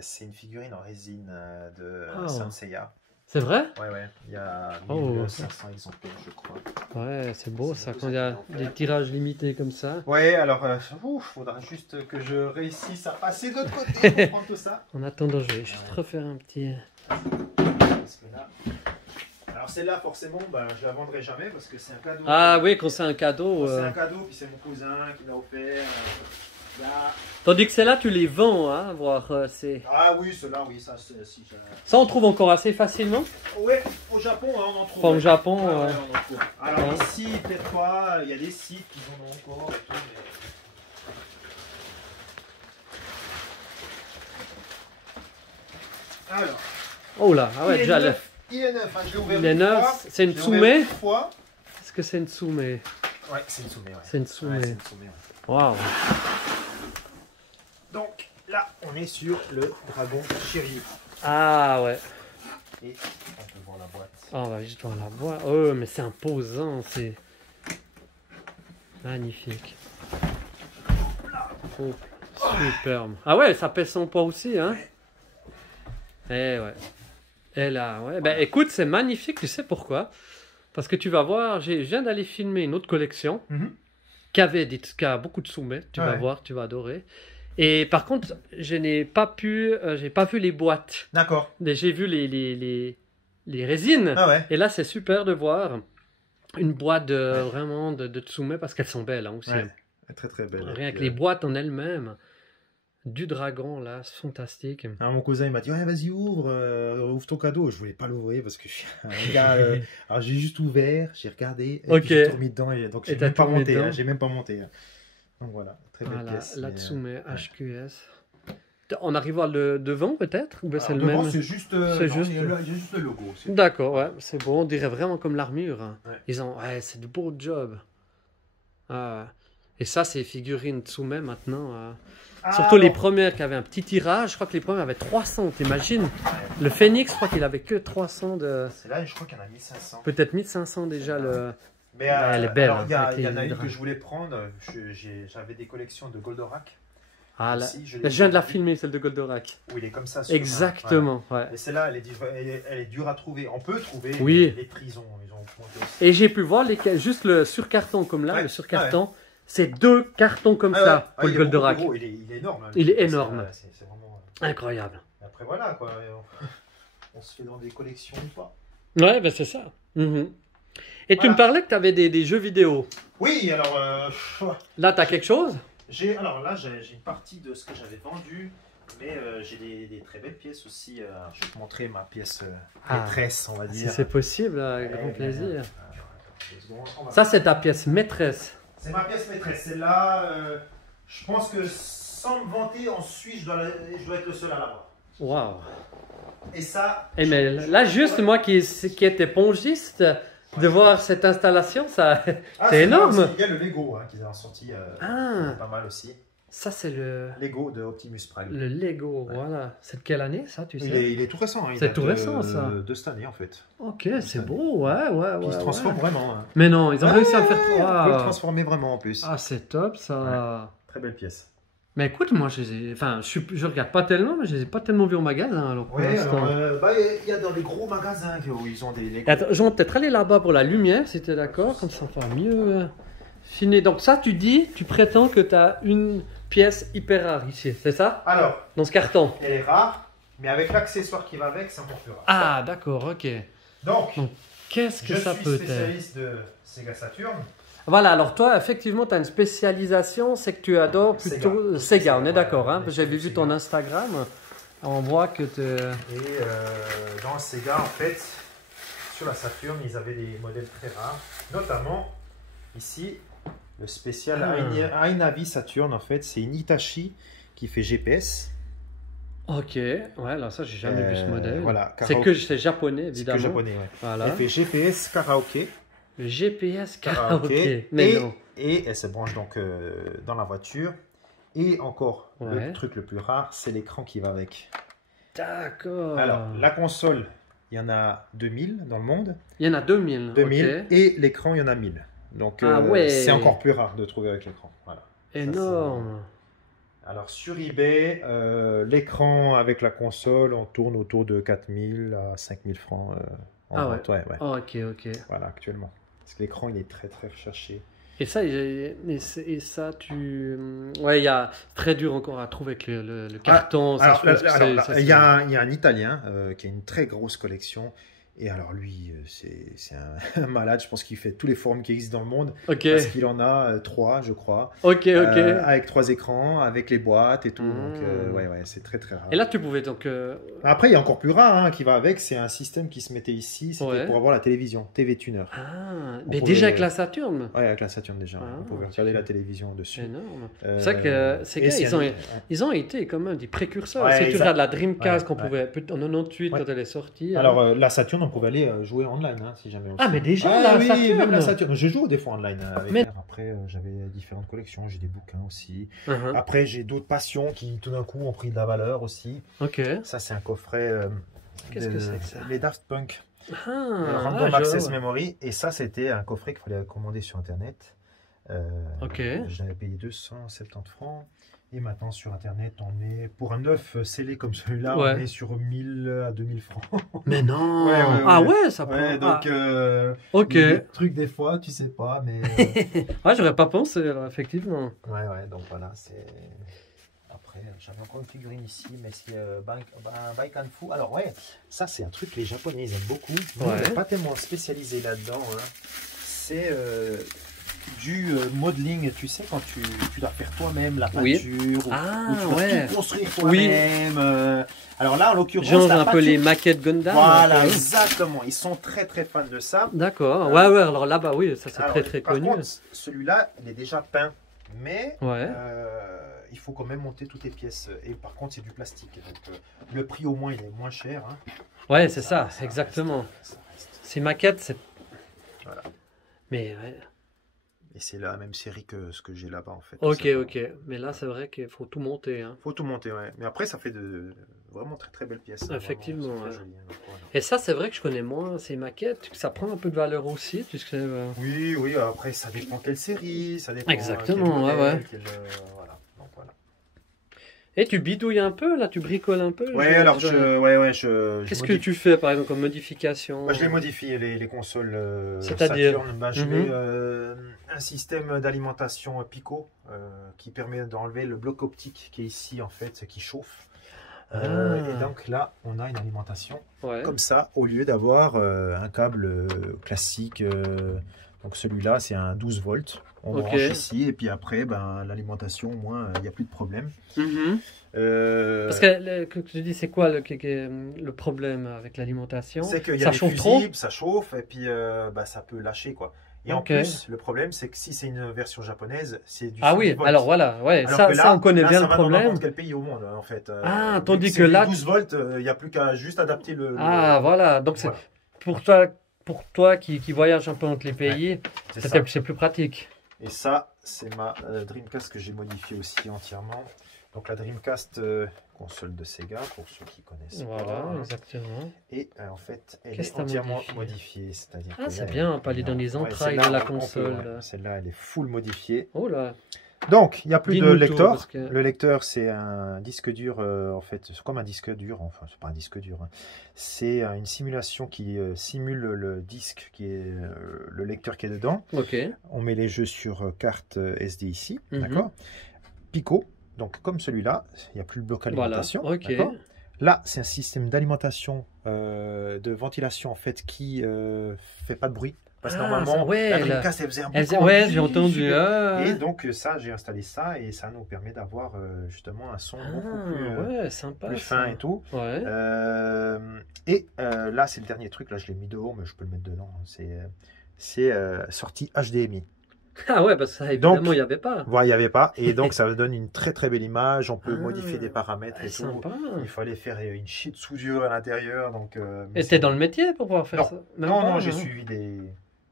C'est une figurine en résine de Saint Seiya. C'est vrai? Ouais. Il y a 1500 exemplaires, je crois. Ouais, c'est beau ça, quand il y a des tirages limités comme ça. Ouais, alors, faudra juste que je réussisse à passer de l'autre côté pour prendre tout ça. En attendant, je vais juste refaire un petit... Parce que là... Alors celle-là, forcément, je la vendrai jamais parce que c'est un cadeau. Ah oui, quand c'est un cadeau. C'est un cadeau, puis c'est mon cousin qui m'a offert. Tandis que celle-là, tu les vends, hein, voir c'est. Ah oui, celle-là, oui, ça, si. Ça, on trouve encore assez facilement. Ouais, au Japon, hein, on en trouve. Enfin, au Japon. On en trouve. Alors ici, peut-être pas. Il y a des sites qui en ont encore. Et tout, mais... Alors. Oh là, ah ouais, déjà là. Il est neuf, hein, je l'ai ouvert. Il est neuf, c'est une Tsume. Est-ce que c'est une Tsume? Ouais, c'est une Tsume. C'est une Tsume. Ouais. Waouh. Donc là, on est sur le dragon Shiryu. Ah ouais. Et on peut voir la boîte. Ah, on va juste voir la boîte. Oh, mais c'est imposant, c'est magnifique. Oh, superbe. Ah ouais, ça pèse son poids aussi, hein. Eh ouais. Et là, ouais. Ben écoute, c'est magnifique, tu sais pourquoi? Parce que tu vas voir, je viens d'aller filmer une autre collection qui a beaucoup de soumets. Tu vas voir, tu vas adorer. Et par contre, je n'ai pas pu, j'ai pas vu les boîtes. D'accord. J'ai vu les résines. Ah ouais. Et là, c'est super de voir une boîte vraiment de Tsume parce qu'elles sont belles hein, aussi. Ouais. Très très belle. Rien que les boîtes en elles-mêmes. Du dragon là, c'est fantastique. Alors, mon cousin il m'a dit ouais, vas-y ouvre ton cadeau. Je voulais pas l'ouvrir parce que je suis un gars. Alors j'ai juste ouvert, j'ai regardé, et puis j'ai tout remis dedans et donc j'ai même pas monté. Hein, j'ai même pas monté. Donc voilà, très belle pièce. La Tsume HQS. On arrive à le devant peut-être ou c'est le même? C'est juste, juste le logo. D'accord, ouais, c'est bon. On dirait vraiment comme l'armure. Hein. Ouais. C'est de beaux jobs. Et ça, c'est les figurines Tsume maintenant. Surtout les premières qui avaient un petit tirage. Je crois que les premières avaient 300, t'imagines? Le Phoenix, je crois qu'il avait que 300 de... C'est là, je crois qu'il y en a 1500. Peut-être 1500 déjà. Mais elle est belle. Il y en a une que je voulais prendre. J'avais des collections de Goldorak. Ah, je viens de la filmer, celle de Goldorak. Oui, il est comme ça. Exactement. Ouais. Et celle-là, elle est dure à trouver. On peut trouver les prix, ils ont Et j'ai pu voir juste le sur-carton comme là, le sur-carton. C'est 2 cartons comme ça pour le Goldorak. Il est énorme. Hein, il est énorme. C'est vraiment incroyable. Après voilà, quoi. On se fait dans des collections ou pas. Ouais, ben c'est ça. Et tu me parlais que tu avais des jeux vidéo. Oui, alors... là, tu as quelque chose? Alors là, j'ai une partie de ce que j'avais vendu, mais j'ai des très belles pièces aussi. Je vais te montrer ma pièce maîtresse, on va dire. Si c'est possible, avec grand plaisir. Ça, c'est ta pièce maîtresse. C'est ma pièce maîtresse. Celle-là, je pense que sans me vanter, en Suisse, je dois être le seul à l'avoir. Waouh! Et ça... mais là, juste moi qui étais pongiste, de voir cette installation, c'est énorme. Il y a le Lego qu'ils ont sorti, pas mal aussi. Ça, c'est le Lego de Optimus Prime. Le Lego, voilà. C'est de quelle année, ça, tu sais? Il est tout récent. C'est tout récent, ça. De cette année, en fait. Ok, c'est beau, ouais. Il se transforme vraiment. Hein. Mais non, ils ont réussi à le faire. On peut le transformer vraiment, en plus. Ah, c'est top, ça. Ouais. Très belle pièce. Mais écoute, moi, je regarde pas tellement, mais je les ai pas tellement vus au magasin. Alors, oui, il y a dans les gros magasins où ils ont des Lego. Attends, je vais peut-être aller là-bas pour la lumière, si tu es d'accord, comme ça, on va mieux finir. Donc ça, tu prétends que tu as une pièce hyper rare ici, c'est ça? Alors, dans ce carton. Elle est rare, mais avec l'accessoire qui va avec, c'est encore plus rare. Ah, d'accord, ok. Donc qu'est-ce que ça peut être? Je suis spécialiste de Sega Saturn. Voilà, alors toi, effectivement, tu as une spécialisation, c'est que tu adores plutôt Sega, on est d'accord, hein? J'avais vu ton Instagram, on voit que tu... Et dans Sega, en fait, sur la Saturn, ils avaient des modèles très rares, notamment ici, le spécial Ainavi Saturn, en fait, c'est une Hitachi qui fait GPS. Ok, ouais, alors ça, j'ai jamais vu ce modèle. Voilà, c'est japonais, évidemment. C'est que japonais, ouais. Voilà. Elle fait GPS karaoké. Le GPS karaoké. Mais non. Et elle se branche donc dans la voiture. Et encore, le truc le plus rare, c'est l'écran qui va avec. D'accord. Alors, la console, il y en a 2000 dans le monde. Il y en a 2000. 2000. Okay. Et l'écran, il y en a 1000. Donc, c'est encore plus rare de trouver avec l'écran. Voilà. Énorme. Alors, sur eBay, l'écran avec la console, on tourne autour de 4000 à 5000 francs. Ouais. Ok. Voilà, actuellement. Parce que l'écran, il est très, très recherché. Et ça, ouais, il y a très dur encore à trouver avec le carton. Il y a un Italien qui a une très grosse collection. Et alors lui, c'est un malade, je pense qu'il fait tous les forums qui existent dans le monde. Parce qu'il en a 3, je crois. Avec 3 écrans, avec les boîtes et tout. Donc c'est très très rare. Et là, tu pouvais donc... Après, il y a encore plus rare qui va avec, c'est un système qui se mettait ici, c'était pour avoir la télévision, TV Tuner. Mais déjà avec la Saturn? Oui, avec la Saturn déjà. On pouvait regarder la télévision dessus. Énorme. C'est vrai que ils ont été quand même des précurseurs. Si tu regardes la Dreamcast qu'on pouvait, en 98 quand elle est sortie. Alors la Saturn, on pouvait aller jouer online si jamais aussi. Ah mais déjà la Saturn. Même la Saturn. Je joue des fois online avec Après j'avais différentes collections, j'ai des bouquins aussi. Après j'ai d'autres passions qui tout d'un coup ont pris de la valeur aussi. Ok. Ça c'est un coffret Qu'est-ce que c'est que ça? Les Daft Punk. Random Access Memory. Et ça, c'était un coffret qu'il fallait commander sur Internet. Ok. Je l'avais payé 270 francs. Et maintenant, sur Internet, on est pour un neuf scellé comme celui-là, on est sur 1000 à 2000 francs. Mais non. Ah ouais, ça prend. Donc, ok. Les trucs, des fois, tu sais pas, mais. J'aurais pas pensé, alors, effectivement. Ouais, donc voilà, c'est. Après, j'avais encore une figurine ici, mais c'est Baikanfu. Alors, ouais, ça, c'est un truc que les Japonais, ils aiment beaucoup. Nous, on n'est pas tellement spécialisé là-dedans. Hein. C'est. Du modeling, tu sais, quand tu dois faire toi-même la peinture, ou tu dois tout construire toi-même. Alors là, en l'occurrence, genre un peu les maquettes Gundam. Voilà, exactement. Ils sont très très fans de ça. D'accord. Ouais, alors là-bas, oui, ça c'est très très connu. Par contre, celui-là, il est déjà peint, mais il faut quand même monter toutes les pièces. Et par contre, c'est du plastique. Donc le prix au moins, il est moins cher. Hein. Ouais, c'est ça, exactement. Ces maquettes, c'est. Voilà. Mais ouais. Et c'est la même série que ce que j'ai là-bas en fait. Ok. Mais là, c'est vrai qu'il faut tout monter. Hein. Faut tout monter, ouais. Mais après, ça fait de vraiment très très belles pièces. Effectivement. Vraiment, ouais. joli, hein, donc, voilà. Et ça, c'est vrai que je connais moins ces maquettes. Ça prend un peu de valeur aussi, puisque. Oui. Après, ça dépend quelle série, ça dépend. Exactement, voilà. Et tu bidouilles un peu, là, tu bricoles un peu. Qu'est-ce que tu fais, par exemple, comme modification? Je les modifie, les consoles C'est-à-dire Saturn. Je mets un système d'alimentation Pico qui permet d'enlever le bloc optique qui est ici, en fait, qui chauffe. Et donc là, on a une alimentation comme ça, au lieu d'avoir un câble classique. Donc celui-là, c'est un 12 volts. On branche ici, et puis après, l'alimentation, au moins, il n'y a plus de problème. Parce que tu dis, c'est quoi le problème avec l'alimentation? C'est qu'il y a des fusibles, ça chauffe, et puis ça peut lâcher, quoi. Et en plus, le problème, c'est que si c'est une version japonaise, c'est du 6 volts. Alors voilà, ça on connaît bien le problème. Dans n'importe quel pays au monde, en fait. Tandis que là... 12 volts, il n'y a plus qu'à juste adapter le... voilà, donc c'est pour toi qui voyage un peu entre les pays, c'est plus pratique. Et ça, c'est ma Dreamcast que j'ai modifiée aussi entièrement. Donc la Dreamcast, console de Sega, pour ceux qui connaissent. Voilà, exactement. Et en fait, elle est entièrement modifiée. C'est-à-dire c'est bien, pas aller dans les entrailles de la console. Celle-là, elle est full modifiée. Oh là. Donc, il n'y a plus de lecteur. Le lecteur, c'est un disque dur, en fait, c'est comme un disque dur, enfin, c'est pas un disque dur. Hein. C'est une simulation qui simule le disque, qui est le lecteur qui est dedans. On met les jeux sur carte SD ici, d'accord. Pico, donc comme celui-là, il n'y a plus de bloc alimentation. Voilà. Là, c'est un système d'alimentation, de ventilation, en fait, qui fait pas de bruit. Parce que normalement, la Dreamcast, elle faisait un bruit. J'ai entendu. Et donc, ça, j'ai installé ça et ça nous permet d'avoir justement un son beaucoup plus fin et tout. Là, c'est le dernier truc. Là, je l'ai mis dehors, mais je peux le mettre dedans. C'est sortie HDMI. Ah ouais, parce que ça, évidemment, il n'y avait pas. Ouais, il n'y avait pas. Et donc, ça donne une très très belle image. On peut modifier des paramètres et tout. Il fallait faire une sheet de soudure à l'intérieur. Et t'es dans le métier pour pouvoir faire ça? Non, j'ai suivi des...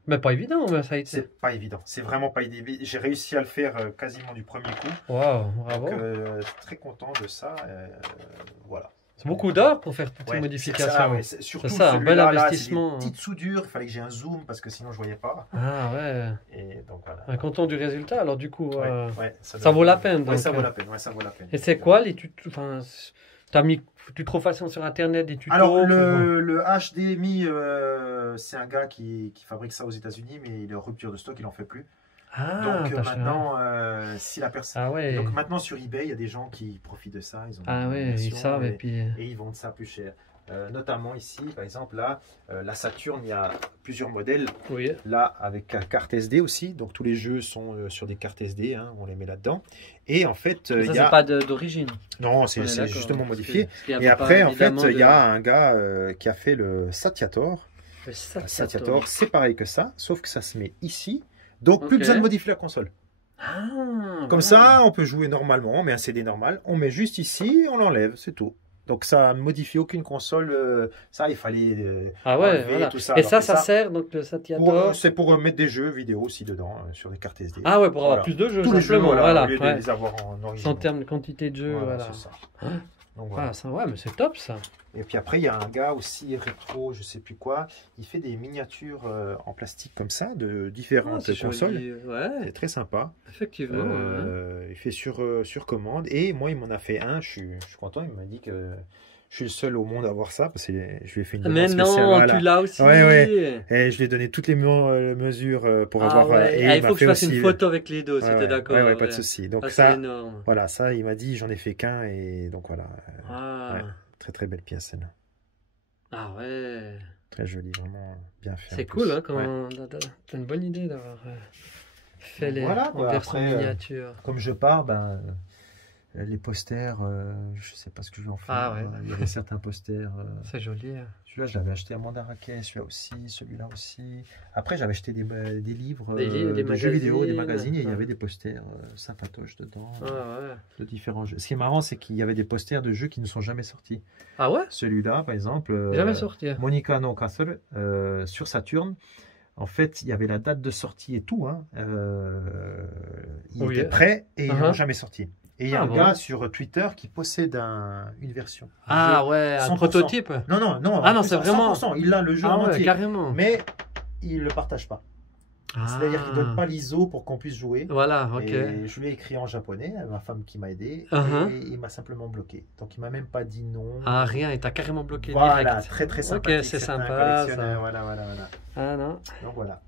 Mais pas évident, mais ça a été. C'est pas évident. C'est vraiment pas évident. J'ai réussi à le faire quasiment du premier coup. Waouh, bravo. Donc, très content de ça. Voilà. C'est beaucoup d'heures pour faire toutes ces modifications. C'est ça, un bel investissement. Là, des petites soudures, il fallait que j'ai un zoom parce que sinon je voyais pas. Ah ouais. Et donc voilà. Content du résultat, alors du coup, ça vaut la peine. Oui, ça vaut la peine. Ouais, ça vaut la peine. Et c'est quoi les tutos? T'as mis tutofaçon sur internet, des tutos? Alors le HDMI, c'est un gars qui fabrique ça aux États-Unis, mais il est en rupture de stock, il en fait plus. Donc maintenant, si la personne, donc maintenant sur eBay, il y a des gens qui profitent de ça. Ils ont ils savent et ils vendent ça plus cher. Notamment ici, par exemple là, la Saturn, il y a plusieurs modèles. Là avec carte SD aussi, donc tous les jeux sont sur des cartes SD, hein, on les met là-dedans. Et en fait, il y a pas d'origine. Non, c'est justement modifié. Et après, en fait, il y a un gars qui a fait le Satiator. Le Satiator, c'est pareil que ça, sauf que ça se met ici. Donc, plus besoin de modifier la console. Comme ça, on peut jouer normalement, on met un CD normal, on met juste ici, on l'enlève, c'est tout. Donc, ça ne modifie aucune console. Ça, il fallait enlever tout ça. Et ça sert, donc le Satiator. C'est pour mettre des jeux vidéo aussi dedans, sur des cartes SD. Ah ouais, pour avoir plus de jeux, tous les jeux, voilà. Au lieu de les avoir en original. En termes de quantité de jeux, voilà. C'est ça. Donc, voilà. Ah, ça, ouais, mais c'est top ça. Et puis après, il y a un gars aussi rétro, je sais plus quoi. Il fait des miniatures en plastique comme ça, de différentes consoles. Ouais. C'est très sympa. Effectivement. Il fait sur commande. Et moi, il m'en a fait un. Je suis content. Il m'a dit que je suis le seul au monde à avoir ça. Parce que je lui ai fait une demande mais spéciale. non, Voilà. tu l'as aussi. Ouais. Et je lui ai donné toutes les mesures pour avoir. Ouais. Et il faut que je fasse une photo avec les deux, c'était d'accord. Ouais, pas de souci. Donc ça, voilà, ça, il m'a dit, j'en ai fait qu'un. Et donc voilà. Très très belle pièce celle-là. Ah ouais. Très jolie, vraiment bien fait. C'est cool, hein, quand t'as une bonne idée d'avoir fait les versions miniatures. Comme je pars, les posters, je sais pas ce que je vais en faire. Ah ouais. Il y avait certains posters. C'est joli. Celui-là, je l'avais acheté à Mandaraquet, celui-là aussi. Après, j'avais acheté des livres, des jeux vidéo, des magazines, et il y avait des posters sympatoches dedans, de différents jeux. Ce qui est marrant, c'est qu'il y avait des posters de jeux qui ne sont jamais sortis. Ah ouais? Celui-là, par exemple, jamais sorti. Monica no Castle, sur Saturn. En fait, il y avait la date de sortie et tout. Hein. Il était prêt et ils n'ont jamais sorti. Et il y a un gars sur Twitter qui possède une version. Ah ouais, un prototype. Non. Ah non, c'est vraiment. 100%, il a le jeu en entier. Carrément. Mais il ne le partage pas. C'est-à-dire qu'il ne donne pas l'ISO pour qu'on puisse jouer. Voilà, ok. Et je lui ai écrit en japonais, ma femme qui m'a aidé, et il m'a simplement bloqué. Donc il m'a même pas dit non. Ah, rien, il t'a carrément bloqué direct. Voilà, très sympathique. Ok, c'est sympa. Ça. Voilà. Ah non. Donc voilà.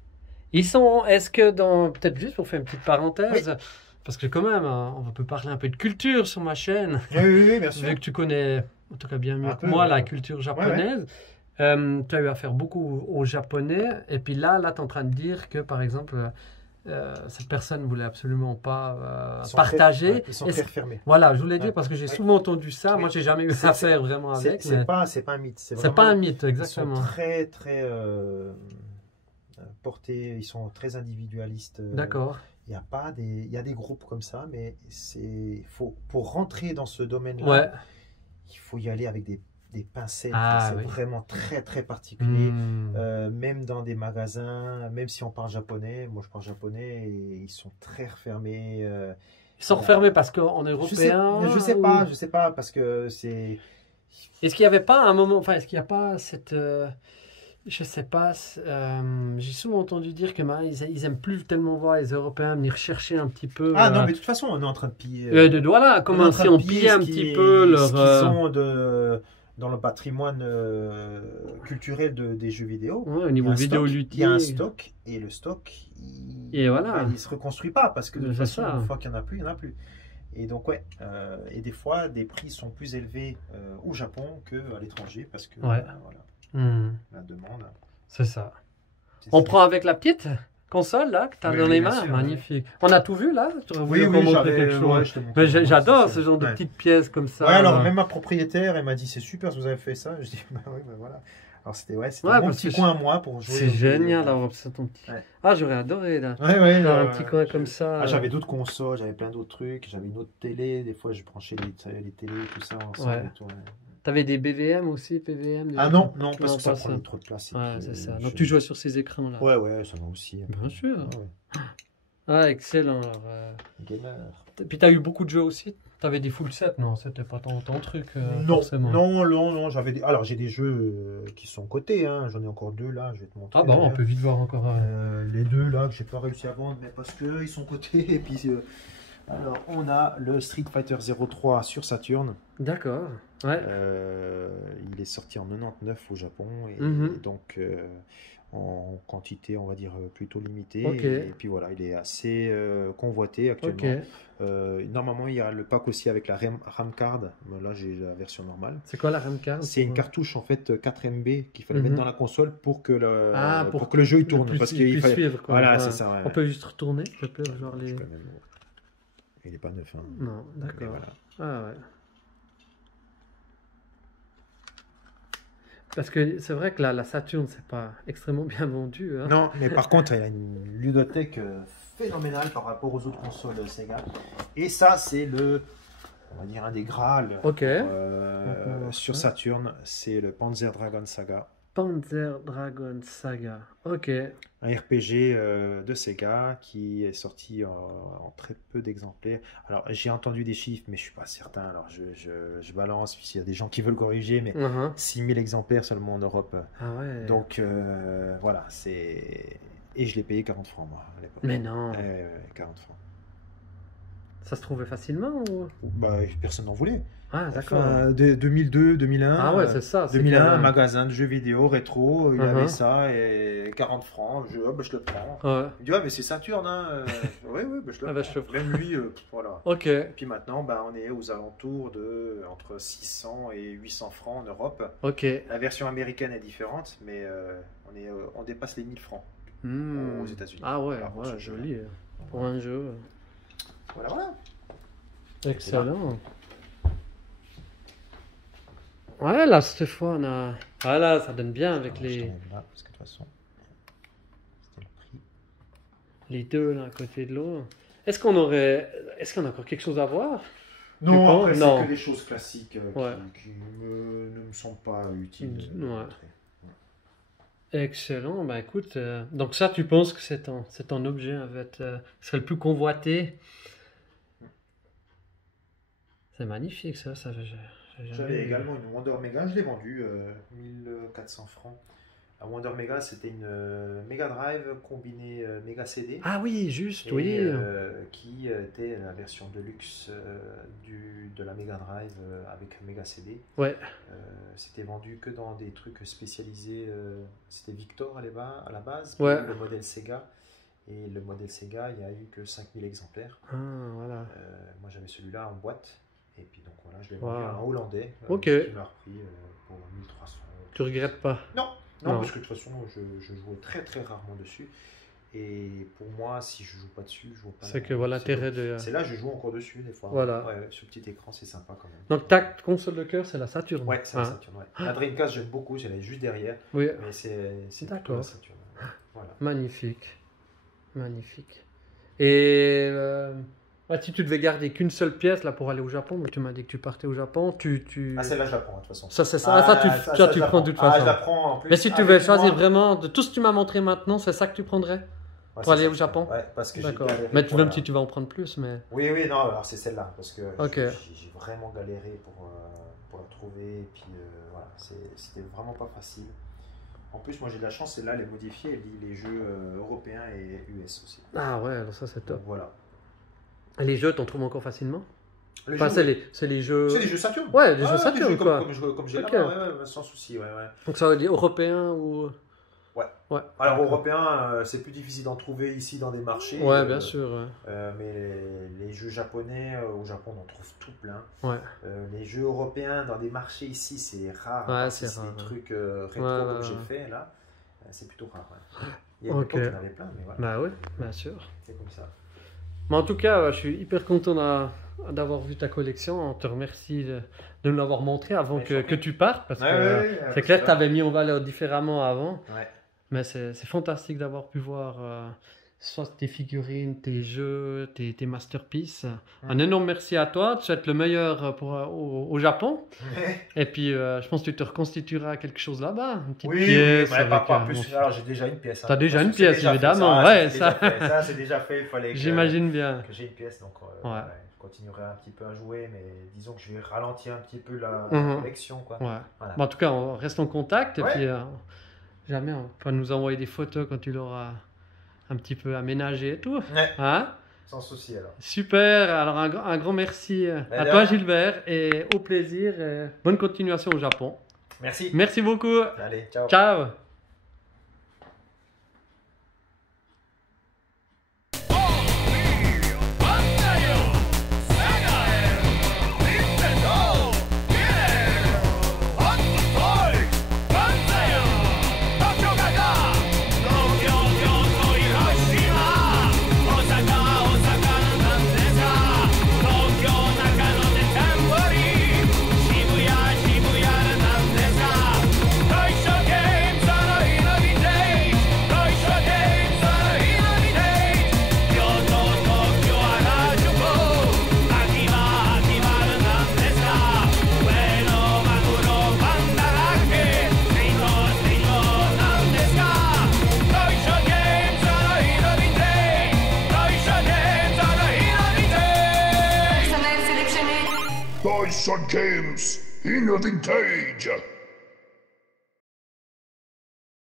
Est-ce que peut-être juste pour faire une petite parenthèse, parce que quand même, on peut parler un peu de culture sur ma chaîne. Oui, bien sûr. Vu que tu connais, en tout cas bien mieux que moi, la culture japonaise. Tu as eu affaire beaucoup aux Japonais, et puis là tu es en train de dire que, par exemple, cette personne ne voulait absolument pas partager. Ils sont très fermés. Voilà, je voulais dire, parce que j'ai souvent entendu ça. Moi, j'ai jamais eu affaire vraiment avec. C'est pas un mythe. C'est pas un mythe, exactement. Ils sont très portés, ils sont très individualistes. D'accord. Il y a des groupes comme ça, mais pour rentrer dans ce domaine-là, il faut y aller avec des pincettes, c'est vraiment très très particulier. Même dans des magasins, même si on parle japonais, moi je parle japonais, et ils sont très refermés. Ils sont refermés parce qu'on est européen. Je sais pas, parce que c'est. Est-ce qu'il n'y avait pas un moment, est-ce qu'il n'y a pas cette. Je sais pas, j'ai souvent entendu dire que ils aiment plus tellement voir les Européens venir chercher un petit peu. Ah non, mais de toute façon, on est en train de piller. Voilà, comme si on pillait un petit peu leur. Ce qu'ils ont dans le patrimoine culturel des jeux vidéo. Au niveau vidéoludique. Il y a un stock, et le stock, il se reconstruit pas, parce que de toute façon, une fois qu'il n'y en a plus, il n'y en a plus. Et donc, et des fois, des prix sont plus élevés au Japon qu'à l'étranger, parce que la demande. C'est ça. On prend avec la petite console là que tu as dans les mains, magnifique. On a tout vu là. Oui, j'adore ce genre de petites pièces comme ça. Ouais, alors même ma propriétaire, elle m'a dit c'est super, vous avez fait ça. Je dis voilà. Alors c'était mon petit coin à moi pour jouer. C'est génial d'avoir ça ton petit. Ah, j'aurais adoré là. Un petit coin comme ça. J'avais d'autres consoles, j'avais plein d'autres trucs, j'avais une autre télé, des fois je branchais les télés, tout ça ensemble. T'avais des BVM aussi, PVM? Ah non, parce que ça prenait trop de place. C'est ça. Donc tu jouais sur ces écrans-là? Ouais, ça va aussi. Bien sûr. Excellent. Gamer. Puis t'as eu beaucoup de jeux aussi? T'avais des full sets? Non, c'était pas ton truc non, forcément. Non, alors j'ai des jeux qui sont cotés, hein. J'en ai encore 2 là, je vais te montrer. Ah on peut vite voir encore. Les 2 là que j'ai pas réussi à vendre, mais parce qu'ils sont cotés, et puis... Alors, on a le Street Fighter 03 sur Saturn. D'accord. Il est sorti en 99 au Japon, et donc en quantité, on va dire, plutôt limitée. Et puis voilà, il est assez convoité actuellement. Normalement, il y a le pack aussi avec la RAM card. Là, j'ai la version normale. C'est quoi la RAM card? C'est une cartouche en fait 4 MB qu'il fallait mettre dans la console pour que le jeu il tourne. Parce qu'il fallait suivre, quoi. Voilà, c'est ça. On peut juste retourner, s'il te plaît, genre les... Il n'est pas neuf. Hein. Non, d'accord. Voilà. Ah ouais. Parce que c'est vrai que la Saturn, c'est pas extrêmement bien vendu. Hein. Non, mais par contre, il a une ludothèque phénoménale par rapport aux autres consoles Sega. Et ça, c'est on va dire, un des Graals sur Saturn. C'est le Panzer Dragoon Saga. Panzer Dragoon Saga. Ok. Un RPG de Sega qui est sorti en très peu d'exemplaires. Alors, j'ai entendu des chiffres, mais je suis pas certain. Alors, je balance, puis s'il y a des gens qui veulent corriger, mais 6000 exemplaires seulement en Europe. Ah ouais. Donc, voilà, c'est... Et je l'ai payé 40 francs, moi, à l'époque. Mais non. 40 francs. Ça se trouvait facilement ou... Bah, personne n'en voulait. Ah, d'accord. Enfin, 2002, 2001. Ah ouais, c'est ça. 2001, magasin de jeux vidéo rétro, il avait ça et 40 francs. Je le prends. Ouais. Il dit, mais c'est Saturn, hein. Oui, bah, je le prends. Même lui, voilà. Ok. Et puis maintenant, on est aux alentours de entre 600 et 800 francs en Europe. Ok. La version américaine est différente, mais on dépasse les 1000 francs aux États-Unis. Ah ouais, ouais, joli. Pour un jeu. Voilà. Excellent. Ouais, là, cette fois, on a... Voilà, ça donne bien avec les... Là, parce que de toute façon, c'était le prix. Les deux, l'un à côté de l'autre. Est-ce qu'on a encore quelque chose à voir? Non, après, c'est que des choses classiques qui ne me semblent pas utiles. Excellent. Bah écoute, donc ça, tu penses que c'est ton objet, en fait, serait le plus convoité? C'est magnifique, ça. J'avais également une Wonder Mega, je l'ai vendue 1400 francs. La Wonder Mega, c'était une Mega Drive combinée Mega CD. Ah oui, juste, qui était la version de luxe de la Mega Drive avec Mega CD. Ouais. C'était vendu que dans des trucs spécialisés. C'était Victor à la base, ouais. Le modèle Sega. Et le modèle Sega, il n'y a eu que 5000 exemplaires. Ah, voilà. Moi, j'avais celui-là en boîte. Et puis donc voilà, je l'ai vendu à un Hollandais qui m'a repris pour 1300. Tu regrettes pas? Non, parce que de toute façon, je jouais très très rarement dessus. Et pour moi, si je joue pas dessus, je vois pas. C'est que voilà l'intérêt de. C'est là, je joue encore dessus des fois. Voilà. Ouais, sur petit écran, c'est sympa quand même. Donc ta console de cœur, c'est la Saturn. Ouais, c'est la Saturn. Ouais. La Dreamcast, j'aime beaucoup, j'allais juste derrière. Oui. Mais c'est d'accord. La Saturn. Voilà. Magnifique. Et si tu devais garder qu'une seule pièce là pour aller au Japon, mais tu m'as dit que tu partais au Japon, Ah, c'est là Japon, de toute façon. Ça, c'est ça. Tu prends de toute façon. Je la prends en plus. Mais si tu devais choisir vraiment de tout ce que tu m'as montré maintenant, c'est ça que tu prendrais pour aller au Japon? Ouais, parce que d'accord. Mais même si tu vas en prendre plus, mais. Oui, non, alors c'est celle-là, parce que j'ai vraiment galéré pour la trouver, et puis voilà, c'était vraiment pas facile. En plus, moi j'ai de la chance, celle-là, elle est modifiée, elle lit les jeux européens et US aussi. Ah ouais, alors ça c'est top. Donc, voilà. Les jeux, t'en trouves encore facilement? C'est les jeux. C'est des jeux Saturn. Ouais, des jeux Saturn, quoi. Comme j'ai là, sans souci, ouais. Donc ça veut dire européen ou. Ouais. Alors européen, c'est plus difficile d'en trouver ici dans des marchés. Ouais, bien sûr. Mais les jeux japonais, au Japon, on en trouve tout plein. Ouais. Les jeux européens dans des marchés ici, c'est rare. Ouais, c'est rare. Des trucs rétro comme j'ai fait là, c'est plutôt rare. Ouais. Il y a des époques, il y en avait plein, mais voilà. Bah oui, bien sûr. C'est comme ça. Mais en tout cas, je suis hyper content d'avoir vu ta collection. On te remercie de nous l'avoir montré avant que tu partes, parce que c'est clair que tu avais mis en valeur différemment avant. Ouais. Mais c'est fantastique d'avoir pu voir soit tes figurines, tes jeux, tes masterpieces. Un énorme merci à toi. Tu souhaite le meilleur au Japon. Et puis, je pense que tu te reconstitueras quelque chose là-bas. Une petite pièce. Oui, pas plus. Alors, j'ai déjà une pièce. Tu as déjà une pièce, évidemment. Ça, c'est déjà fait. Il fallait j'imagine bien que j'ai une pièce. Donc, je continuerai un petit peu à jouer, mais disons que je vais ralentir un petit peu la collection. Quoi. Ouais. Voilà. Bon, en tout cas, on reste en contact. Et puis, jamais, on va nous envoyer des photos quand tu l'auras un petit peu aménagé et tout. Ouais. Hein? Sans souci alors. Super, alors un grand merci à toi Gilbert et au plaisir. Bonne continuation au Japon. Merci. Merci beaucoup. Allez, ciao. Ciao. Games Dice and Games in the Vintage.